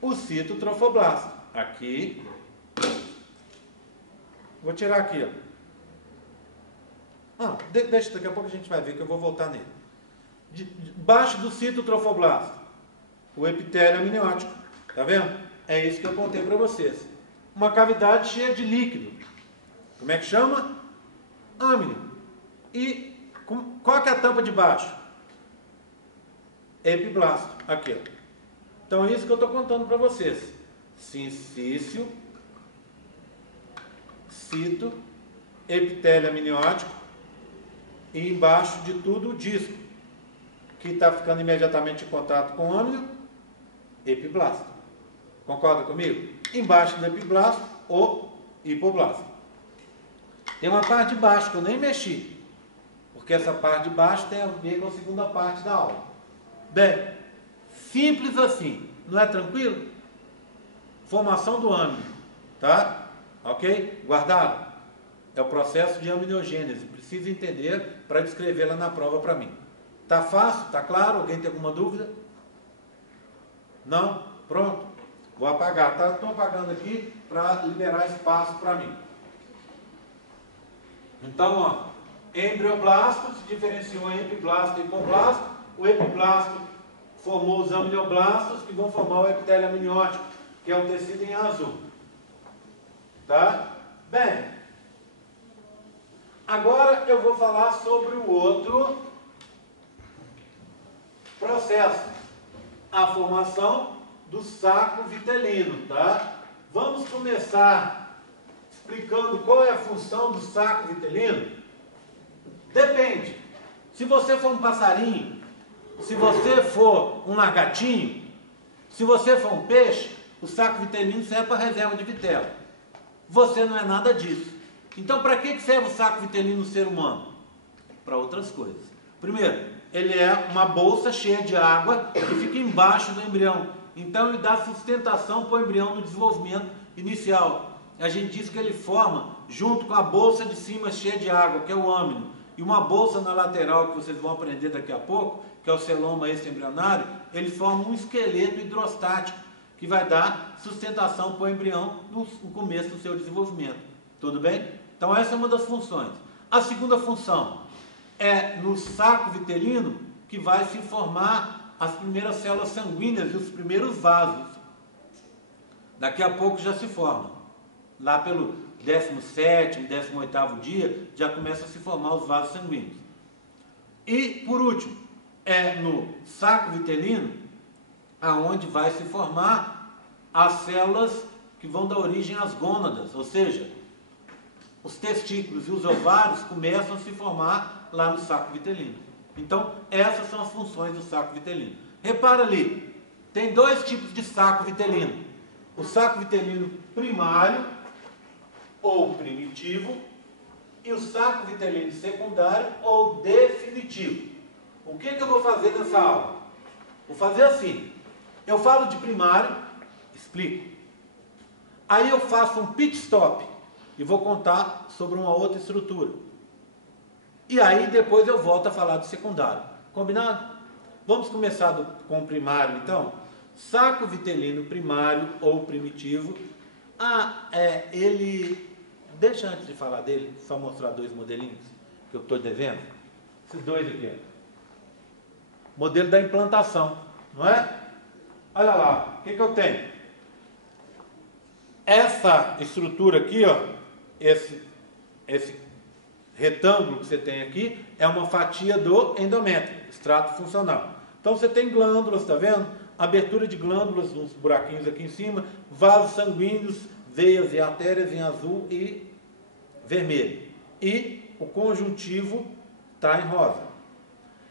o citotrofoblasto. Aqui. Vou tirar aqui, ó. Deixa, daqui a pouco a gente vai ver que eu vou voltar nele. Debaixo do citotrofoblasto, o epitélio amniótico. Tá vendo? É isso que eu contei para vocês. Uma cavidade cheia de líquido. Como é que chama? Âmnio. E qual que é a tampa de baixo? Epiblasto. Aqui, ó. Então é isso que eu estou contando para vocês. Sincício, cito, epitélio amniótico e embaixo de tudo o disco, que está ficando imediatamente em contato com o âmnio, epiblasto. Concorda comigo? Embaixo do epiblasto, o hipoblasto. Tem uma parte de baixo que eu nem mexi, porque essa parte de baixo tem a ver com a segunda parte da aula. Bem, simples assim, não é tranquilo? Formação do âmnio, tá? Ok? Guardado? É o processo de amniogênese. Preciso entender para descrevê-la na prova para mim. Tá fácil? Tá claro? Alguém tem alguma dúvida? Não? Pronto? Vou apagar. Tá? Estou apagando aqui para liberar espaço para mim. Então, ó, embrioblasto se diferenciou em epiblasto e hipoblasto. O epiblasto formou os amnioblastos que vão formar o epitélio amniótico, que é o tecido em azul. Tá? Bem, Agora eu vou falar sobre o outro processo, a formação do saco vitelino, tá? Vamos começar explicando qual é a função do saco vitelino. Depende. Se você for um passarinho, se você for um lagartinho, se você for um peixe, o saco vitelino serve para reserva de vitela. Você não é nada disso. Então, para que serve o saco vitelino no ser humano? Para outras coisas. Primeiro, ele é uma bolsa cheia de água que fica embaixo do embrião. Então, ele dá sustentação para o embrião no desenvolvimento inicial. A gente diz que ele forma, junto com a bolsa de cima cheia de água, que é o âmino, e uma bolsa na lateral, que vocês vão aprender daqui a pouco, que é o celoma extraembrionário, ele forma um esqueleto hidrostático, que vai dar sustentação para o embrião no começo do seu desenvolvimento. Tudo bem? Então, essa é uma das funções. A segunda função é no saco vitelino que vai se formar as primeiras células sanguíneas e os primeiros vasos. Daqui a pouco já se formam. Lá pelo 17º, 18º dia, já começam a se formar os vasos sanguíneos. E, por último, é no saco vitelino aonde vai se formar as células que vão dar origem às gônadas, ou seja, os testículos e os ovários começam a se formar lá no saco vitelino. Então, essas são as funções do saco vitelino. Repara ali, tem dois tipos de saco vitelino. O saco vitelino primário ou primitivo e o saco vitelino secundário ou definitivo. O que eu vou fazer nessa aula? Vou fazer assim, eu falo de primário, explico. Aí eu faço um pit stop e vou contar sobre uma outra estrutura. E aí depois eu volto a falar do secundário. Combinado? Vamos começar com o primário então. Saco vitelino primário ou primitivo. Deixa antes de falar dele, só mostrar dois modelinhos que eu estou devendo. Esses dois aqui. Modelo da implantação, não é? Olha lá, o que eu tenho? Essa estrutura aqui, ó, esse retângulo que você tem aqui, é uma fatia do endométrio, extrato funcional. Então você tem glândulas, tá vendo? Abertura de glândulas, uns buraquinhos aqui em cima, vasos sanguíneos, veias e artérias em azul e vermelho. E o conjuntivo está em rosa.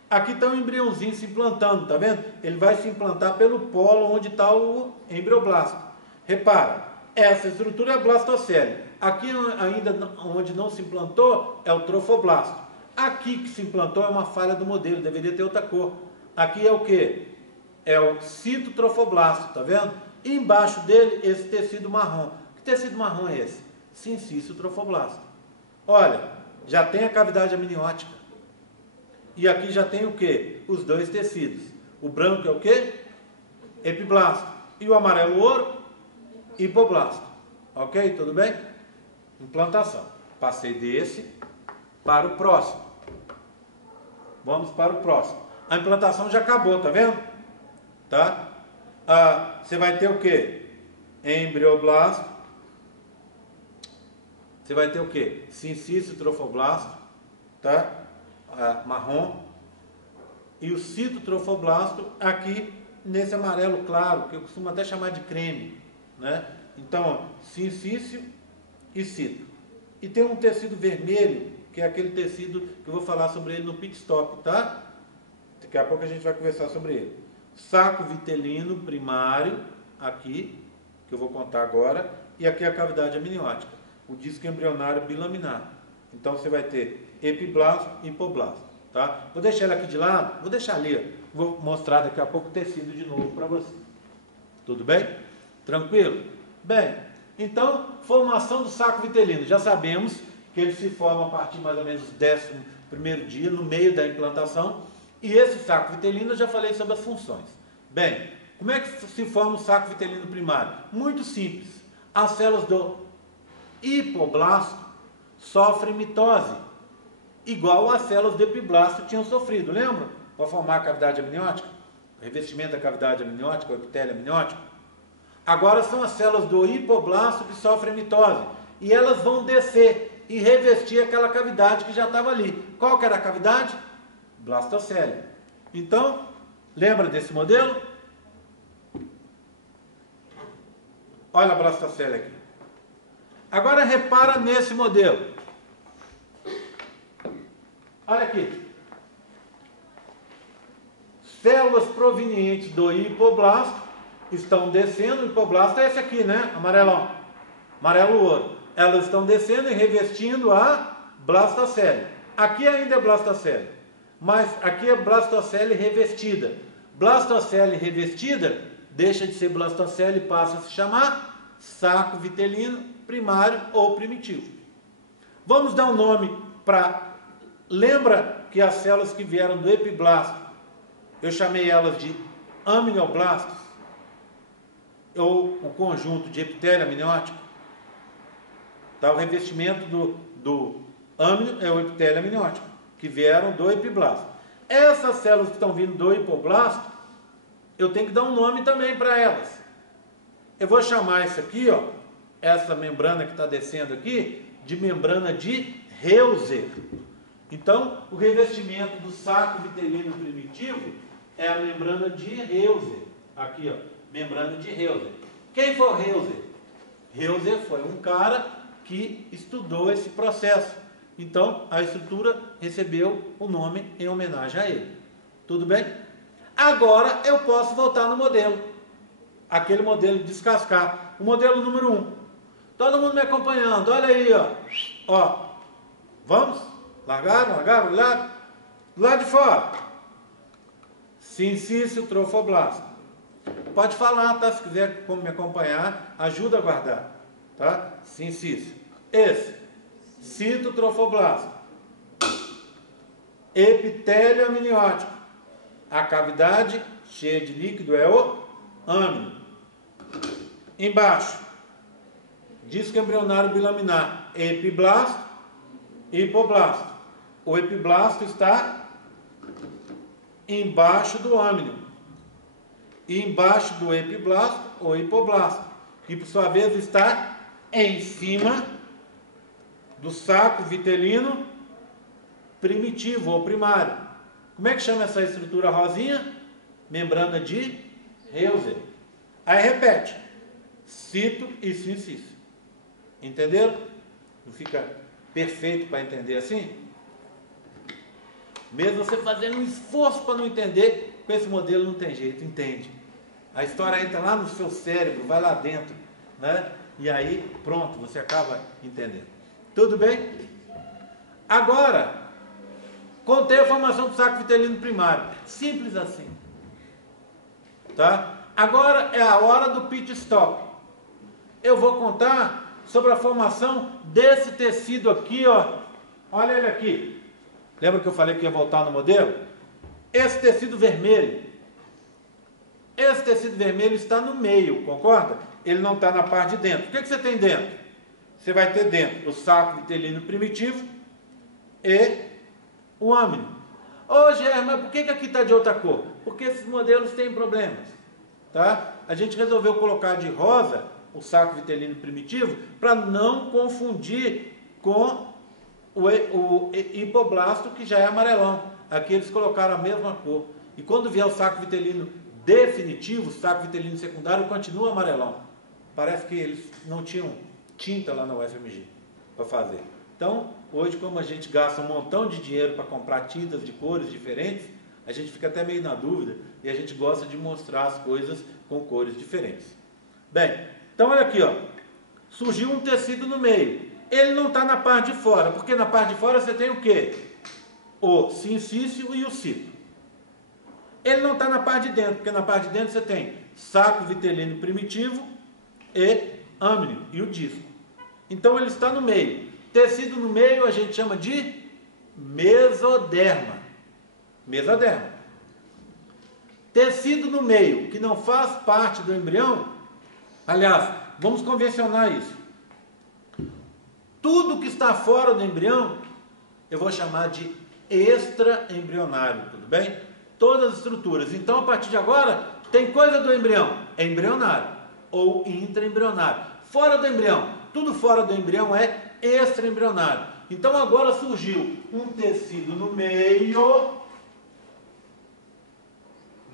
Aqui está um embriãozinho se implantando, tá vendo? Ele vai se implantar pelo polo onde está o embrioblasto. Repara, essa estrutura é a blastocele. Aqui ainda onde não se implantou é o trofoblasto. Aqui que se implantou é uma falha do modelo, deveria ter outra cor. Aqui é o que? É o citotrofoblasto, tá vendo? E embaixo dele esse tecido marrom. Que tecido marrom é esse? Sincício trofoblasto. Olha, já tem a cavidade amniótica. E aqui já tem o que? Os dois tecidos. O branco é o que? Epiblasto. E o amarelo ouro? Hipoblasto. Ok? Tudo bem? Implantação. Passei desse para o próximo. Vamos para o próximo. A implantação já acabou, tá vendo? Tá? Você vai ter o que? Embrioblasto. Você vai ter o que? Sincício trofoblasto. Tá? Marrom. E o citotrofoblasto aqui nesse amarelo claro, que eu costumo até chamar de creme, né? Então, sincício e cito. E tem um tecido vermelho, que é aquele tecido que eu vou falar sobre ele no pit stop, tá? Daqui a pouco a gente vai conversar sobre ele. Saco vitelino primário, aqui, que eu vou contar agora, e aqui a cavidade amniótica, o disco embrionário bilaminar. Então você vai ter epiblasto e hipoblasto, tá? Vou deixar ele aqui de lado, vou deixar ali, ó. Vou mostrar daqui a pouco o tecido de novo para você. Tudo bem? Tranquilo? Bem, então, formação do saco vitelino. Já sabemos que ele se forma a partir mais ou menos do 11º dia, no meio da implantação. E esse saco vitelino, eu já falei sobre as funções. Bem, como é que se forma o saco vitelino primário? Muito simples. As células do hipoblasto sofrem mitose, igual as células do epiblasto tinham sofrido, lembra? Para formar a cavidade amniótica, o revestimento da cavidade amniótica, o epitélio amniótico. Agora são as células do hipoblasto que sofrem mitose, e elas vão descer e revestir aquela cavidade que já estava ali. Qual que era a cavidade? Blastocele. Então, lembra desse modelo? Olha a blastocele aqui. Agora repara nesse modelo. Olha aqui. Células provenientes do hipoblasto estão descendo. O hipoblasto é esse aqui, né? Amarelão. Amarelo ouro. Elas estão descendo e revestindo a blastocele. Aqui ainda é blastocele, mas aqui é blastocele revestida. Blastocele revestida deixa de ser blastocele e passa a se chamar saco vitelino primário ou primitivo. Vamos dar um nome para... Lembra que as células que vieram do epiblasto, eu chamei elas de aminoblastos, ou o conjunto de epitélio amniótico? Tá? O revestimento do âmino é o epitélio amniótico, que vieram do epiblasto. Essas células que estão vindo do hipoblasto, eu tenho que dar um nome também para elas. Eu vou chamar isso aqui, ó, essa membrana que está descendo aqui, de membrana de Heuser. Então, o revestimento do saco vitelino primitivo é a membrana de Heuser. Aqui, ó, membrana de Heuser. Quem foi o Heuser? Heuser foi um cara que estudou esse processo. Então, a estrutura recebeu o nome em homenagem a ele. Tudo bem? Agora, eu posso voltar no modelo. Aquele modelo de descascar. O modelo número 1. Todo mundo me acompanhando. Olha aí, ó. Ó. Vamos? Largaram? Lá de fora. Sincício trofoblasto. Pode falar, tá? Se quiser como me acompanhar, ajuda a guardar. Tá? Sincício. Esse. Citotrofoblasto. Epitélio amniótico. A cavidade cheia de líquido é o âmino. Embaixo. Disco embrionário bilaminar. Epiblasto. Hipoblasto. O epiblasto está embaixo do âmino. E embaixo do epiblasto, o hipoblasto, que por sua vez está em cima do saco vitelino primitivo ou primário. Como é que chama essa estrutura rosinha? Membrana de Heuser. Aí repete. Cito e sincício. Entenderam? Não fica perfeito para entender assim? Mesmo você fazendo um esforço para não entender, com esse modelo não tem jeito, entende? A história entra lá no seu cérebro, vai lá dentro, né? E aí, pronto, você acaba entendendo. Tudo bem? Agora, contei a formação do saco vitelino primário. Simples assim. Tá? Agora é a hora do pit stop. Eu vou contar sobre a formação desse tecido aqui, ó. Olha ele aqui. Lembra que eu falei que ia voltar no modelo? Esse tecido vermelho. Esse tecido vermelho está no meio, concorda? Ele não está na parte de dentro. O que você tem dentro? Você vai ter dentro o saco vitelino primitivo e o âmino. Ô, Germa, por que aqui está de outra cor? Porque esses modelos têm problemas. Tá? A gente resolveu colocar de rosa o saco vitelino primitivo para não confundir com o hipoblasto, que já é amarelão. Aqui eles colocaram a mesma cor. E quando vier o saco vitelino definitivo, o saco vitelino secundário continua amarelão. Parece que eles não tinham tinta lá na UFMG para fazer. Então, hoje, como a gente gasta um montão de dinheiro para comprar tintas de cores diferentes, a gente fica até meio na dúvida e a gente gosta de mostrar as coisas com cores diferentes. Bem, então olha aqui, ó. Surgiu um tecido no meio. Ele não está na parte de fora, porque na parte de fora você tem o quê? O sincício e o cito. Ele não está na parte de dentro, porque na parte de dentro você tem saco vitelino primitivo e âmino, e o disco. Então ele está no meio. Tecido no meio a gente chama de mesoderma. Mesoderma. Tecido no meio, que não faz parte do embrião, aliás, vamos convencionar isso. Tudo que está fora do embrião, eu vou chamar de extraembrionário, tudo bem? Todas as estruturas. Então, a partir de agora, tem coisa do embrião, embrionário ou intraembrionário. Fora do embrião, tudo fora do embrião é extraembrionário. Então agora surgiu um tecido no meio,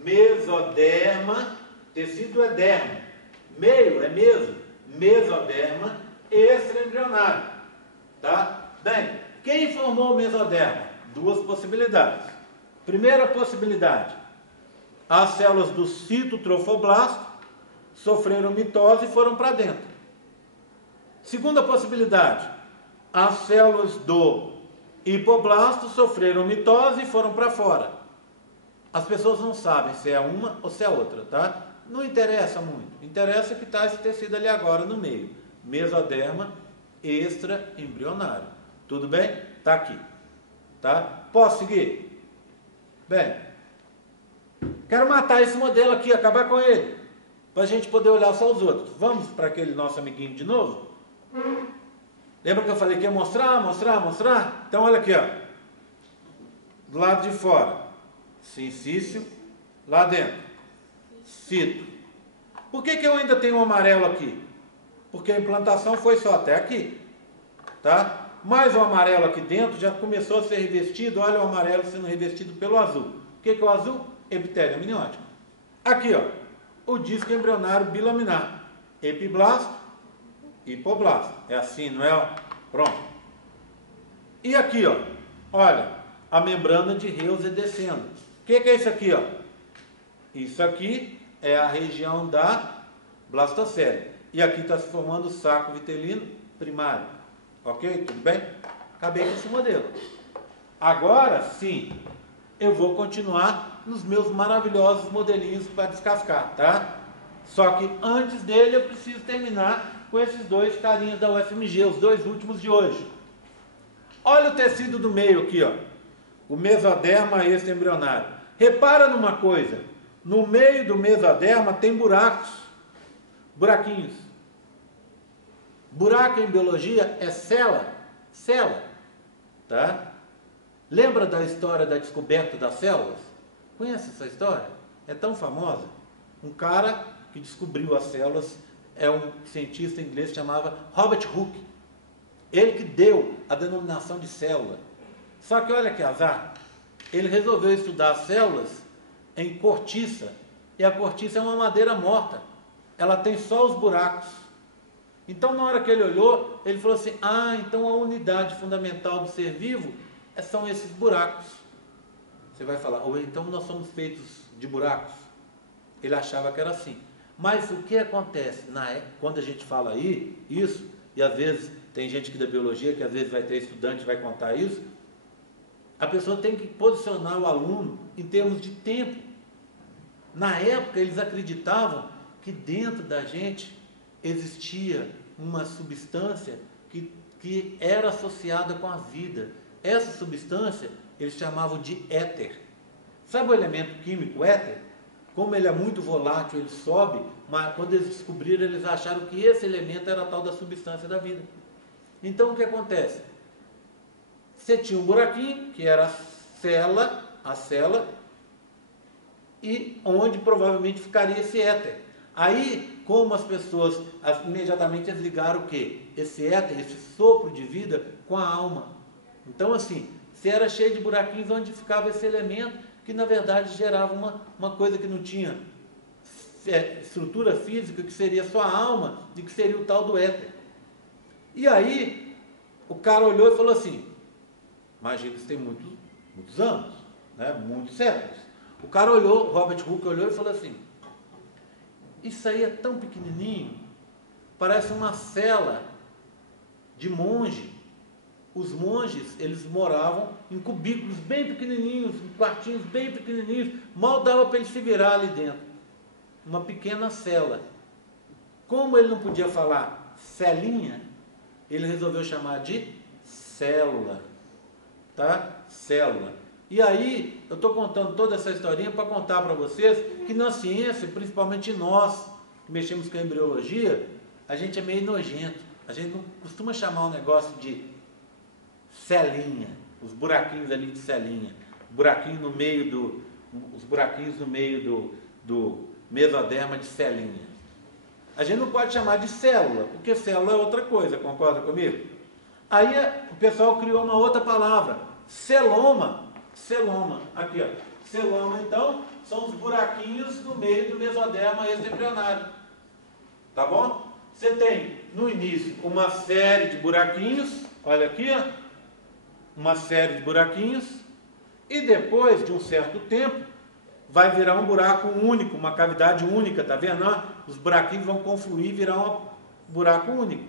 mesoderma, tecido é derma, meio é mesoderma extraembrionário. Tá? Bem, quem formou o mesoderma? Duas possibilidades. Primeira possibilidade, as células do citotrofoblasto sofreram mitose e foram para dentro. Segunda possibilidade, as células do hipoblasto sofreram mitose e foram para fora. As pessoas não sabem se é uma ou se é outra, tá? Não interessa muito. Interessa que está esse tecido ali agora no meio. Mesoderma extraembrionário. Tudo bem? Está aqui. Tá? Posso seguir? Bem, quero matar esse modelo aqui, acabar com ele, para a gente poder olhar só os outros. Vamos para aquele nosso amiguinho de novo? Lembra que eu falei que ia mostrar? Então olha aqui, ó. Do lado de fora, sincício, lá dentro, cito. Por que eu ainda tenho um amarelo aqui? Porque a implantação foi só até aqui, tá? Mas o amarelo aqui dentro já começou a ser revestido. Olha o amarelo sendo revestido pelo azul. O que é o azul? Epitélio amniótico. Aqui, ó, o disco embrionário bilaminar, epiblasto, hipoblasto. É assim, não é? Pronto. E aqui, ó, olha, a membrana de Reuser descendo. O que é isso aqui, ó? Isso aqui é a região da blastocele. E aqui está se formando o saco vitelino primário. Ok? Tudo bem? Acabei com esse modelo. Agora, sim, eu vou continuar nos meus maravilhosos modelinhos para descascar, tá? Só que antes dele eu preciso terminar com esses dois carinhas da UFMG, os dois últimos de hoje. Olha o tecido do meio aqui, ó. O mesoderma extraembrionário. Repara numa coisa. No meio do mesoderma tem buracos. Buraquinhos. Buraco em biologia é célula. Tá? Lembra da história da descoberta das células? Conhece essa história? É tão famosa. Um cara que descobriu as células é um cientista inglês que chamava Robert Hooke. Ele que deu a denominação de célula. Só que olha que azar. Ele resolveu estudar as células em cortiça. E a cortiça é uma madeira morta. Ela tem só os buracos. Então, na hora que ele olhou, ele falou assim: ah, então a unidade fundamental do ser vivo são esses buracos. Você vai falar, ou então nós somos feitos de buracos. Ele achava que era assim. Mas o que acontece? Quando a gente fala aí, isso, e às vezes tem gente aqui da biologia, que às vezes vai ter estudante, vai contar isso, a pessoa tem que posicionar o aluno em termos de tempo. Na época, eles acreditavam que dentro da gente existia uma substância que era associada com a vida. Essa substância eles chamavam de éter. Sabe o elemento químico éter? Como ele é muito volátil, ele sobe, mas quando eles descobriram, eles acharam que esse elemento era a tal da substância da vida. Então o que acontece? Você tinha um buraquinho, que era a célula, e onde provavelmente ficaria esse éter. Aí, como as pessoas imediatamente ligaram o quê? Esse éter, esse sopro de vida com a alma. Então, assim, você era cheio de buraquinhos onde ficava esse elemento que, na verdade, gerava uma coisa que não tinha estrutura física, que seria só a alma, e que seria o tal do éter. E aí, o cara olhou e falou assim, imagina, isso tem muitos anos, né? Muitos séculos. O cara olhou, Robert Hooke olhou e falou assim, isso aí é tão pequenininho, parece uma cela de monge. Os monges, eles moravam em cubículos bem pequenininhos, em quartinhos bem pequenininhos, mal dava para eles se virar ali dentro. Uma pequena cela. Como ele não podia falar celinha, ele resolveu chamar de célula. Tá? Célula. E aí, eu estou contando toda essa historinha para contar para vocês que na ciência, principalmente nós, que mexemos com a embriologia, a gente é meio nojento. A gente não costuma chamar um negócio de celinha, os buraquinhos ali de celinha, os buraquinhos no meio do mesoderma de celinha. A gente não pode chamar de célula, porque célula é outra coisa, concorda comigo? Aí o pessoal criou uma outra palavra, celoma. Celoma, aqui ó. Celoma, então, são os buraquinhos no meio do mesoderma extraembrionário. Tá bom? Você tem, no início, uma série de buraquinhos, olha aqui, ó, uma série de buraquinhos, e depois de um certo tempo, vai virar um buraco único, uma cavidade única, tá vendo? Os buraquinhos vão confluir e virar um buraco único.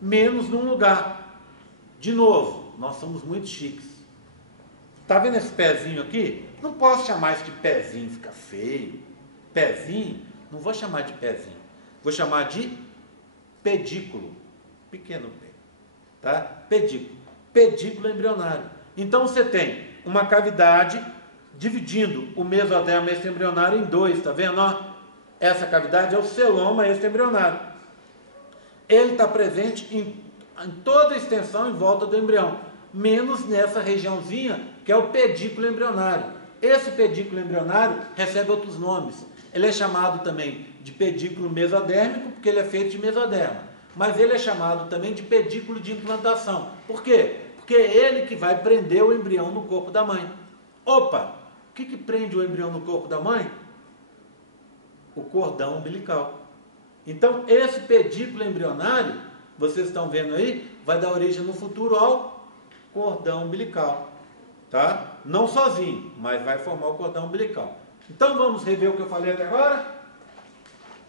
Menos num lugar. De novo, nós somos muito chiques. Tá vendo esse pezinho aqui? Não posso chamar isso de pezinho, fica feio. Pezinho, não vou chamar de pezinho. Vou chamar de pedículo. Pequeno pé. Tá? Pedículo. Pedículo embrionário. Então você tem uma cavidade dividindo o mesoderma extraembrionário em dois, tá vendo? Essa cavidade é o celoma extraembrionário. Ele está presente em toda a extensão em volta do embrião, menos nessa regiãozinha que é o pedículo embrionário. Esse pedículo embrionário recebe outros nomes. Ele é chamado também de pedículo mesodérmico, porque ele é feito de mesoderma. Mas ele é chamado também de pedículo de implantação. Por quê? Porque é ele que vai prender o embrião no corpo da mãe. Opa! O que prende o embrião no corpo da mãe? O cordão umbilical. Então, esse pedículo embrionário, vocês estão vendo aí, vai dar origem no futuro ao cordão umbilical. Tá? Não sozinho, mas vai formar o cordão umbilical. Então, vamos rever o que eu falei até agora?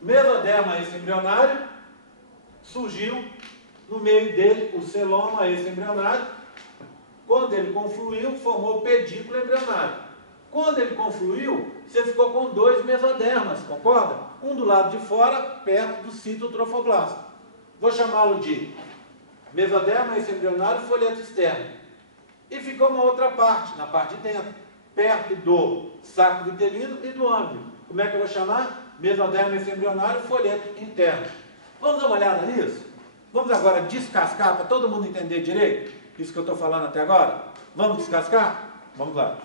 Mesoderma extraembrionário, surgiu no meio dele o celoma extraembrionário. Quando ele confluiu, formou o pedículo embrionário. Quando ele confluiu, você ficou com dois mesodermas, concorda? Um do lado de fora, perto do citotrofoblasto. Vou chamá-lo de mesoderma extraembrionário folheto externo. E ficou uma outra parte, na parte de dentro, perto do saco vitelino e do âmbito. Como é que eu vou chamar? Mesoderma extraembrionário folheto interno. Vamos dar uma olhada nisso? Vamos agora descascar, para todo mundo entender direito isso que eu estou falando até agora? Vamos descascar? Vamos lá.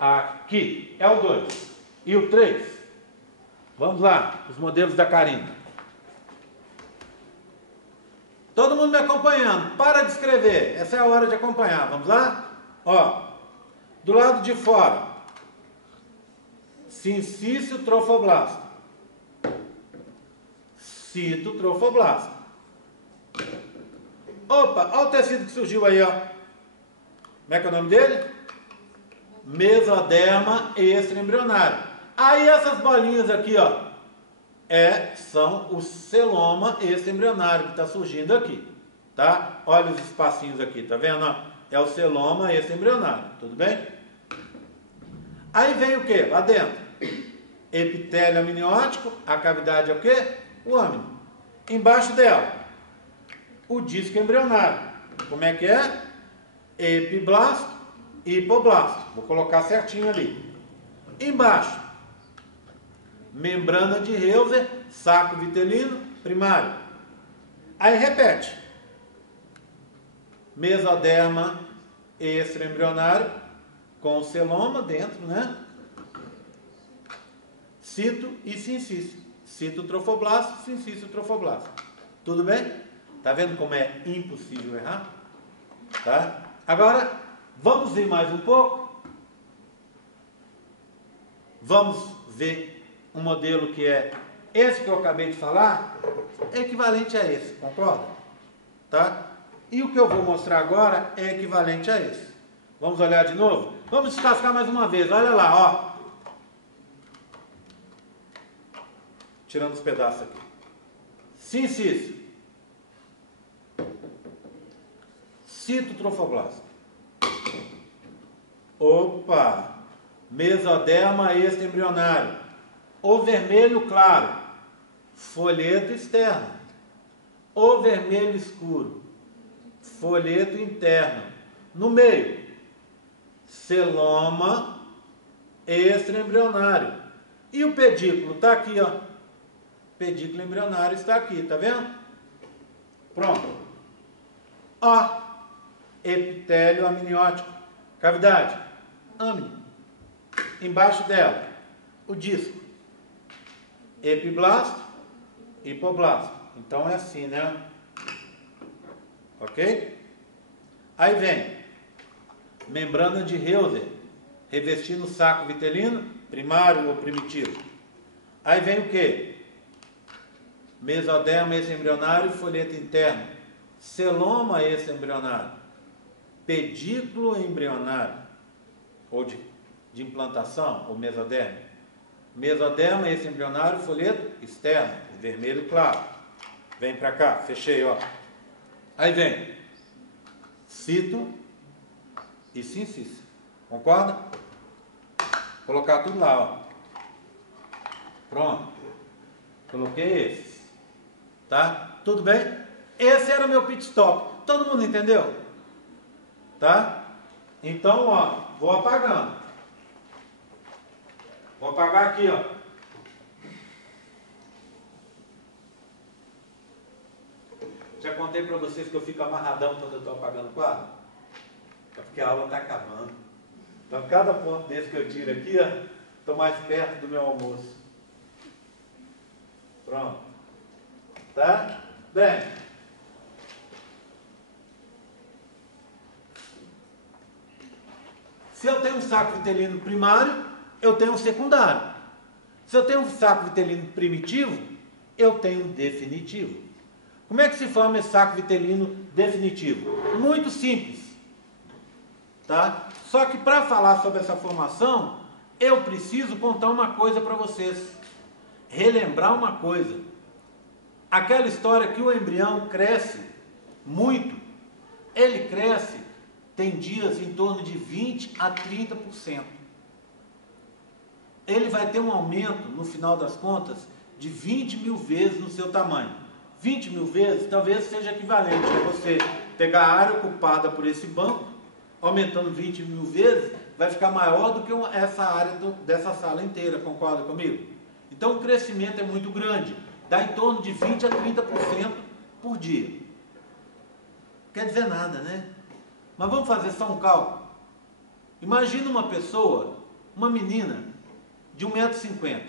Aqui é o 2. E o 3? Vamos lá, os modelos da Karina. Todo mundo me acompanhando. Para de escrever. Essa é a hora de acompanhar. Vamos lá? Ó, do lado de fora, sincício trofoblasto. Citotrofoblasto. Opa, olha o tecido que surgiu aí, ó. Como é que é o nome dele? Mesoderma extraembrionário. Aí essas bolinhas aqui, ó, são o celoma extraembrionário que está surgindo aqui, tá? Olha os espacinhos aqui, tá vendo? É o celoma extraembrionário, tudo bem? Aí vem o que? Lá dentro, epitélio amniótico, a cavidade é o que? O âmino. Embaixo dela, o disco embrionário. Como é que é? Epiblasto, hipoblasto. Vou colocar certinho ali. Embaixo, membrana de Heuser, saco vitelino, primário. Aí repete. Mesoderma extraembrionário, com o celoma dentro, né? Cito e sincício. Citotrofoblasto, sincício trofoblasto. Tudo bem? Tá vendo como é impossível errar? Tá? Agora, vamos ver mais um pouco. Vamos ver um modelo que é esse que eu acabei de falar, é equivalente a esse, concorda? Tá? E o que eu vou mostrar agora é equivalente a esse. Vamos olhar de novo? Vamos descascar mais uma vez, olha lá, ó. Tirando os pedaços aqui. Sincício. Citotrofoblasto. Opa! Mesoderma extraembrionário. O vermelho claro, folheto externo. O vermelho escuro, folheto interno. No meio, celoma extraembrionário. E o pedículo está aqui, ó. Pedículo embrionário está aqui, tá vendo? Pronto. Ó, epitélio amniótico. Cavidade, âmino. Embaixo dela, o disco. Epiblasto, hipoblasto. Então é assim, né? ok? Aí vem membrana de Heuser, revestindo o saco vitelino, primário ou primitivo. Aí vem o que? Mesoderma exembrionário e folheto interno. Celoma exembrionário. Pedículo embrionário, ou de implantação, ou mesoderma. Mesoderma exembrionário, folheto externo, vermelho claro. Vem para cá, fechei, ó. Aí vem cito e sincício. Concorda? Colocar tudo lá, ó. Pronto. Coloquei esses. Tá? Tudo bem? Esse era o meu pit stop. Todo mundo entendeu? Tá? Então, ó, vou apagando. Vou apagar aqui, ó. Já contei para vocês que eu fico amarradão quando eu estou apagando o quadro? É porque a aula está acabando. Então, cada ponto desse que eu tiro aqui, ó, estou mais perto do meu almoço. Pronto. Tá? Bem. Se eu tenho um saco vitelino primário, eu tenho um secundário. Se eu tenho um saco vitelino primitivo, eu tenho um definitivo. Como é que se forma esse saco vitelino definitivo? Muito simples. Tá? Só que para falar sobre essa formação, eu preciso contar uma coisa para vocês. Relembrar uma coisa. Aquela história que o embrião cresce muito. Ele cresce, tem dias em torno de 20 a 30%. Ele vai ter um aumento, no final das contas, de 20 mil vezes no seu tamanho. 20 mil vezes talvez seja equivalente a você pegar a área ocupada por esse banco, aumentando 20 mil vezes, vai ficar maior do que essa área dessa sala inteira, concorda comigo? Então o crescimento é muito grande, dá em torno de 20 a 30% por dia. Quer dizer nada, né? Mas vamos fazer só um cálculo. Imagina uma pessoa, uma menina de 1,50 m.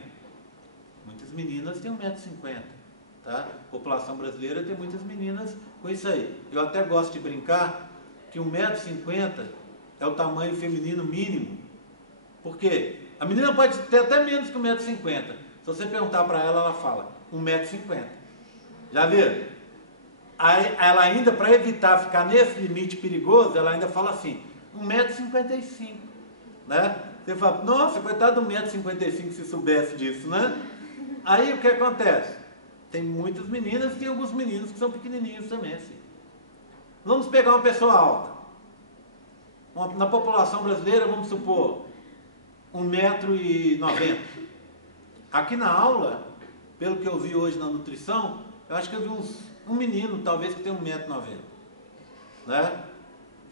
Muitas meninas têm 1,50 m, tá? A população brasileira tem muitas meninas com isso aí. Eu até gosto de brincar que 1,50 m é o tamanho feminino mínimo. Por quê? A menina pode ter até menos que 1,50 m. Se você perguntar para ela, ela fala 1,50 m. Já viram? Aí, ela ainda, para evitar ficar nesse limite perigoso, ela ainda fala assim, 1,55 m, né? Você fala, nossa, coitado do 1,55 m se soubesse disso, né? Aí o que acontece? Tem muitas meninas e tem alguns meninos que são pequenininhos também, assim. Vamos pegar uma pessoa alta. Na população brasileira, vamos supor, 1,90 m. Aqui na aula, pelo que eu vi hoje na nutrição, eu acho que eu vi um menino, talvez, que tem 1,90 m, né?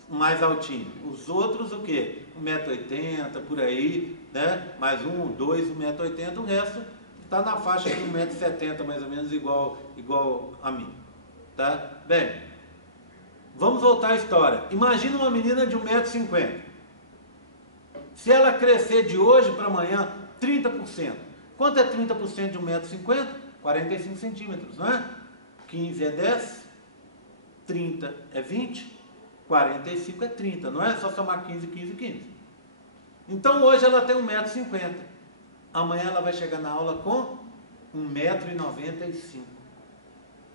Mais altinho. Os outros, o quê? 1,80 m, por aí, né? Mais 1, 2, 1,80 m, o resto está na faixa de 1,70 m, mais ou menos, igual a mim. Tá? Bem, vamos voltar à história. Imagina uma menina de 1,50 m. Se ela crescer de hoje para amanhã, 30%. Quanto é 30% de 1,50 m? 45 centímetros, não é? 15 é 10, 30 é 20, 45 é 30, não é só somar 15, 15, 15. Então hoje ela tem 1,50 m. Amanhã ela vai chegar na aula com 1,95 m.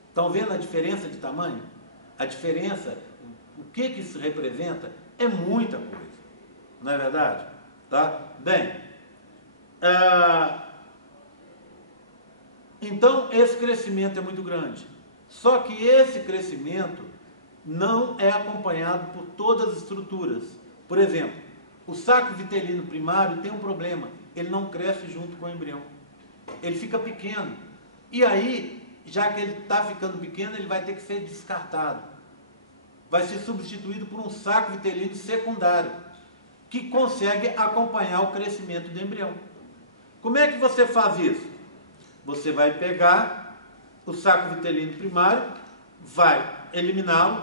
Estão vendo a diferença de tamanho? A diferença, o que isso representa, é muita coisa. Não é verdade? Tá? Bem, então esse crescimento é muito grande. Só que esse crescimento não é acompanhado por todas as estruturas. Por exemplo, o saco vitelino primário tem um problema. Ele não cresce junto com o embrião. Ele fica pequeno. E aí, já que ele está ficando pequeno, ele vai ter que ser descartado. Vai ser substituído por um saco vitelino secundário, que consegue acompanhar o crescimento do embrião. Como é que você faz isso? Você vai pegar o saco vitelino primário, vai eliminá-lo,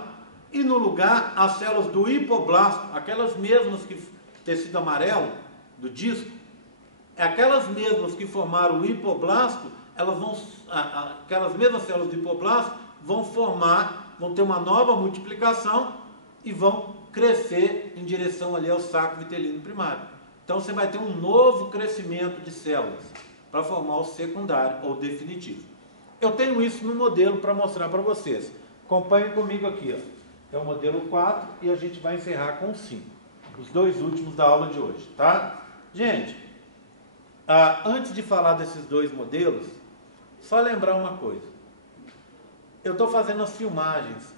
e no lugar as células do hipoblasto, aquelas mesmas que tecido amarelo do disco, aquelas mesmas que formaram o hipoblasto, aquelas mesmas células do hipoblasto vão vão ter uma nova multiplicação e vão crescer em direção ali ao saco vitelino primário. Então você vai ter um novo crescimento de células para formar o secundário ou definitivo. Eu tenho isso no modelo para mostrar para vocês. Acompanhem comigo aqui, ó. É o modelo 4 e a gente vai encerrar com o 5. Os dois últimos da aula de hoje, tá? Gente, antes de falar desses dois modelos, só lembrar uma coisa. Eu estou fazendo as filmagens.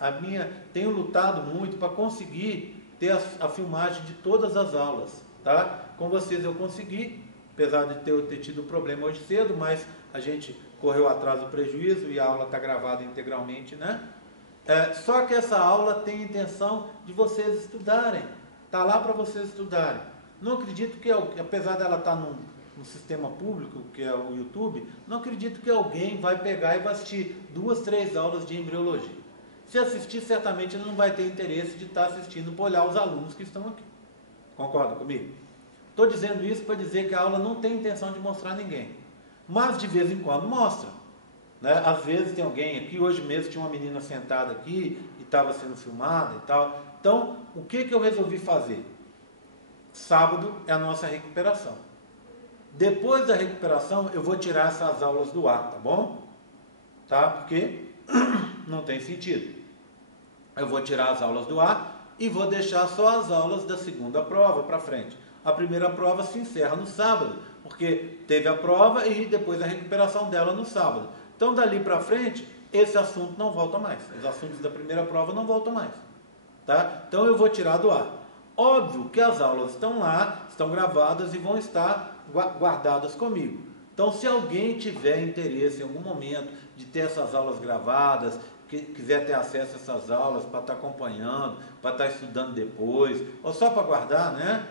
Tenho lutado muito para conseguir ter a filmagem de todas as aulas, tá? Com vocês eu consegui, apesar de ter tido problema hoje cedo, mas a gente correu atrás do prejuízo e a aula está gravada integralmente, né? Só que essa aula tem a intenção de vocês estudarem. Está lá para vocês estudarem. Não acredito que, apesar dela estar no sistema público, que é o YouTube, não acredito que alguém vai pegar e vai assistir 2, 3 aulas de embriologia. Se assistir, certamente ele não vai ter interesse de estar assistindo para olhar os alunos que estão aqui. Concorda comigo? Estou dizendo isso para dizer que a aula não tem intenção de mostrar ninguém. Mas de vez em quando mostra. Né? Às vezes tem alguém aqui, hoje mesmo tinha uma menina sentada aqui e estava sendo filmada e tal. Então, o que eu resolvi fazer? Sábado é a nossa recuperação. Depois da recuperação, eu vou tirar essas aulas do ar, tá bom? Tá? Porque não tem sentido. Eu vou tirar as aulas do ar e vou deixar só as aulas da segunda prova para frente. A primeira prova se encerra no sábado, porque teve a prova e depois a recuperação dela no sábado. Então, dali para frente, esse assunto não volta mais. Os assuntos da primeira prova não voltam mais. Tá? Então, eu vou tirar do ar. Óbvio que as aulas estão lá, estão gravadas e vão estar guardadas comigo. Então, se alguém tiver interesse em algum momento de ter essas aulas gravadas, que quiser ter acesso a essas aulas para estar acompanhando, para estar estudando depois, ou só para guardar, né?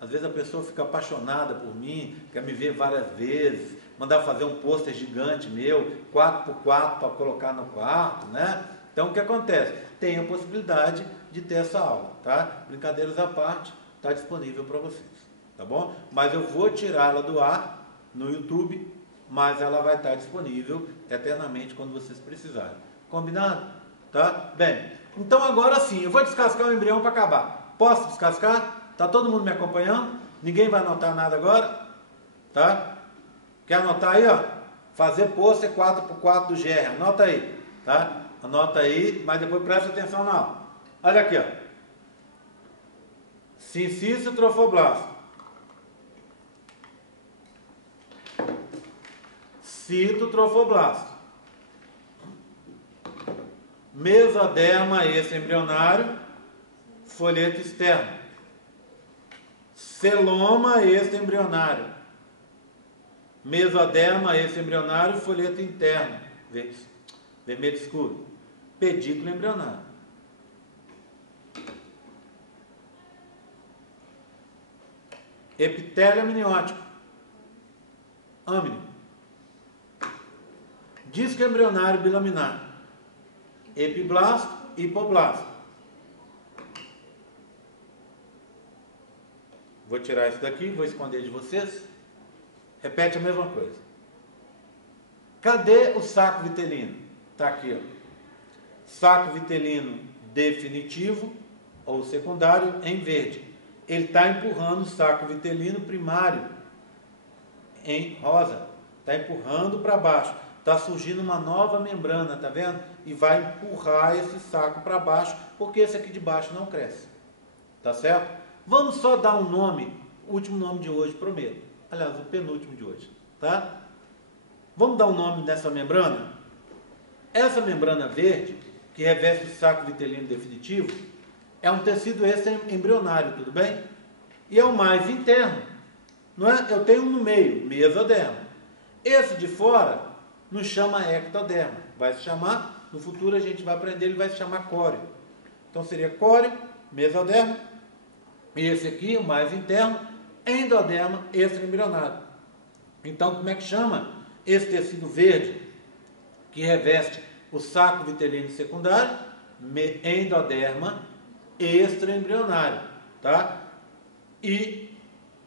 Às vezes a pessoa fica apaixonada por mim, quer me ver várias vezes, mandar fazer um pôster gigante meu, 4x4 para colocar no quarto, né? Então, o que acontece? Tem a possibilidade de ter essa aula, tá? Brincadeiras à parte, está disponível para vocês, tá bom? Mas eu vou tirá-la do ar no YouTube, mas ela vai estar disponível eternamente quando vocês precisarem. Combinado? Tá? Bem, então agora sim, eu vou descascar o embrião para acabar. Posso descascar? Tá todo mundo me acompanhando? Ninguém vai anotar nada agora? Tá? Quer anotar aí, ó? Fazer pôster 4x4 do GR, anota aí, tá? Anota aí, mas depois presta atenção na aula. Olha aqui, ó. Sincício trofoblasto. Citotrofoblasto. Mesoderma extraembrionário, folheto externo. Celoma extraembrionário. Mesoderma extraembrionário, folheto interno. Vermelho escuro. Pedículo embrionário. Epitélio amniótico. Âmnio. Disco embrionário bilaminar. Epiblasto, hipoblasto. Vou tirar isso daqui, vou esconder de vocês. Repete a mesma coisa. Cadê o saco vitelino? Está aqui, ó. Saco vitelino definitivo ou secundário em verde. Ele está empurrando o saco vitelino primário em rosa. Está empurrando para baixo. Está surgindo uma nova membrana, tá vendo? E vai empurrar esse saco para baixo, porque esse aqui de baixo não cresce. Tá certo? Vamos só dar um nome, o último nome de hoje, prometo. Aliás, o penúltimo de hoje, tá? Vamos dar um nome dessa membrana? Essa membrana verde, que reveste o saco vitelino definitivo, é um tecido extraembrionário, tudo bem? E é o mais interno, não é? Eu tenho um no meio, mesoderma. Esse de fora nos chama ectoderma. Vai se chamar, no futuro a gente vai aprender, ele vai se chamar córeo. Então seria córeo, mesoderma. E esse aqui, o mais interno, endoderma extraembrionário. Então, como é que chama esse tecido verde que reveste o saco vitelino secundário? Endoderma extraembrionário, tá? E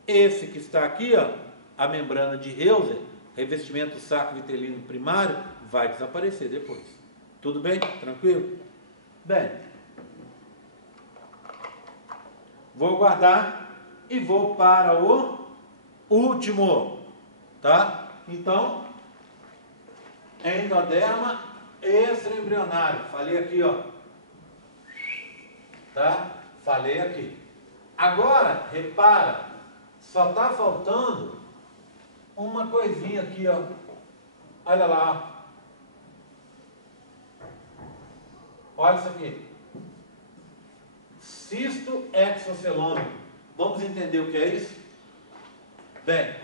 esse que está aqui, ó, a membrana de Heuser, revestimento do saco vitelino primário, vai desaparecer depois. Tudo bem? Tranquilo? Bem, vou guardar e vou para o último, tá? Então, endoderma extraembrionário. Falei aqui, ó. Tá? Falei aqui. Agora, repara, só está faltando uma coisinha aqui, ó. Olha lá. Olha isso aqui. Cisto exocelômico. Vamos entender o que é isso? Bem,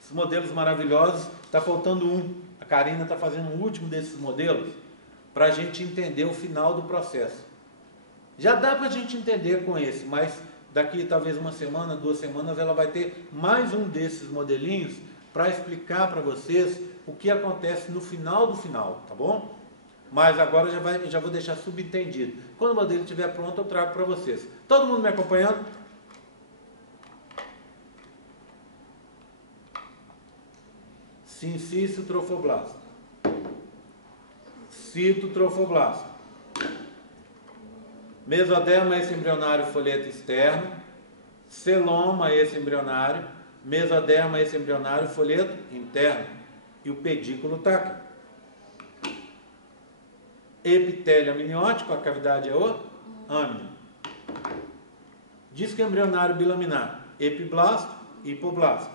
esses modelos maravilhosos, está faltando um. A Karina está fazendo o último desses modelos para a gente entender o final do processo. Já dá para a gente entender com esse, mas daqui talvez uma semana, 2 semanas, ela vai ter mais um desses modelinhos para explicar para vocês o que acontece no final do final, tá bom? Mas agora já vou deixar subentendido. Quando o modelo estiver pronto, eu trago para vocês. Todo mundo me acompanhando? Sincício trofoblasto. Citotrofoblasto. Mesoderma exembrionário folheto externo. Celoma exembrionário. Mesoderma exembrionário folheto interno. E o pedículo está aqui. Epitélio amniótico, a cavidade é o âmino. Disco embrionário bilaminar, epiblasto, hipoblasto.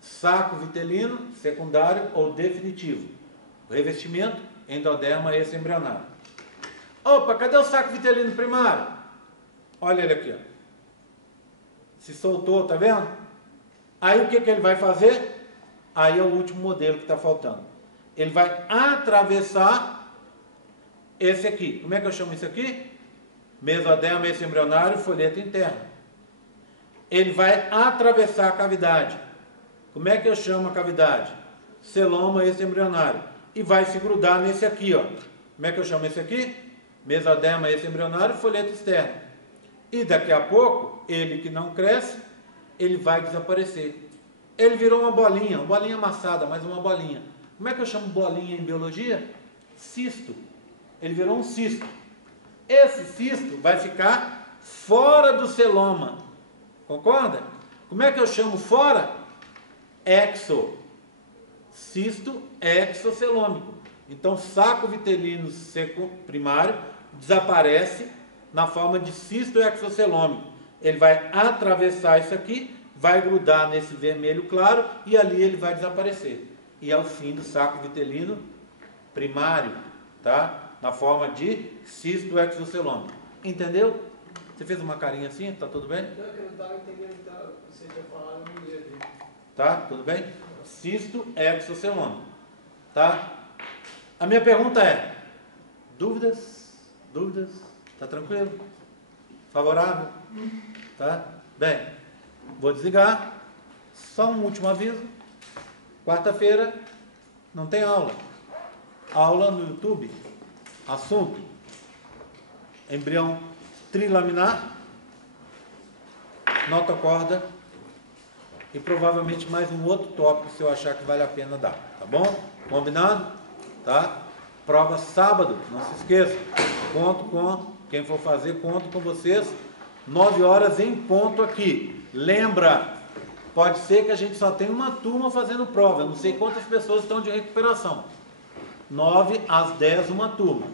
Saco vitelino, secundário ou definitivo. Revestimento, endoderma exembrionário. Opa, cadê o saco vitelino primário? Olha ele aqui, ó. Se soltou, tá vendo? Aí o que ele vai fazer? Aí é o último modelo que está faltando. Ele vai atravessar esse aqui. Como é que eu chamo isso aqui? Mesoderma exembrionário, folheto interno. Ele vai atravessar a cavidade. Como é que eu chamo a cavidade? Celoma exembrionário. E vai se grudar nesse aqui, ó. Como é que eu chamo esse aqui? Mesoderma exembrionário, folheto externo. E daqui a pouco, ele que não cresce, ele vai desaparecer. Ele virou uma bolinha amassada, mas uma bolinha. Como é que eu chamo bolinha em biologia? Cisto. Ele virou um cisto. Esse cisto vai ficar fora do celoma. Concorda? Como é que eu chamo fora? Exo. Cisto exocelômico. Então, saco vitelino primário desaparece na forma de cisto exocelômico. Ele vai atravessar isso aqui, vai grudar nesse vermelho claro e ali ele vai desaparecer. E é o fim do saco vitelino primário, tá? Na forma de cisto exocelômico. Entendeu? Você fez uma carinha assim? Tá tudo bem? Não, eu não estava entendendo o que você tinha falado, eu não ia ver. Tá? Tudo bem? Cisto exocelômico. Tá? A minha pergunta é: dúvidas? Dúvidas? Tá tranquilo? Favorável? Tá? Bem, vou desligar. Só um último aviso. Quarta-feira não tem aula. Aula no YouTube. Assunto: embrião trilaminar, notocorda e provavelmente mais um outro tópico se eu achar que vale a pena dar. Tá bom? Combinado? Tá? Prova sábado, não se esqueça. Conto com quem for fazer, conto com vocês. 9 horas em ponto aqui. Lembra, pode ser que a gente só tenha uma turma fazendo prova. Eu não sei quantas pessoas estão de recuperação. 9 às 10 uma turma.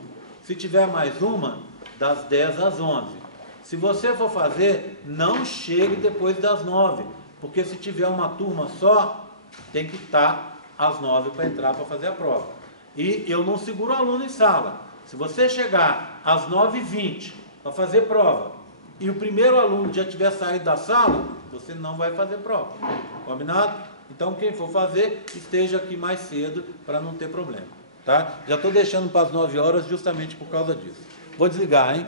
Se tiver mais uma, das 10 às 11. Se você for fazer, não chegue depois das 9. Porque se tiver uma turma só, tem que estar às 9 para entrar para fazer a prova. E eu não seguro o aluno em sala. Se você chegar às 9h20 para fazer prova e o primeiro aluno já tiver saído da sala, você não vai fazer prova. Combinado? Então quem for fazer, esteja aqui mais cedo para não ter problema. Tá? Já estou deixando para as 9 horas justamente por causa disso. Vou desligar, hein?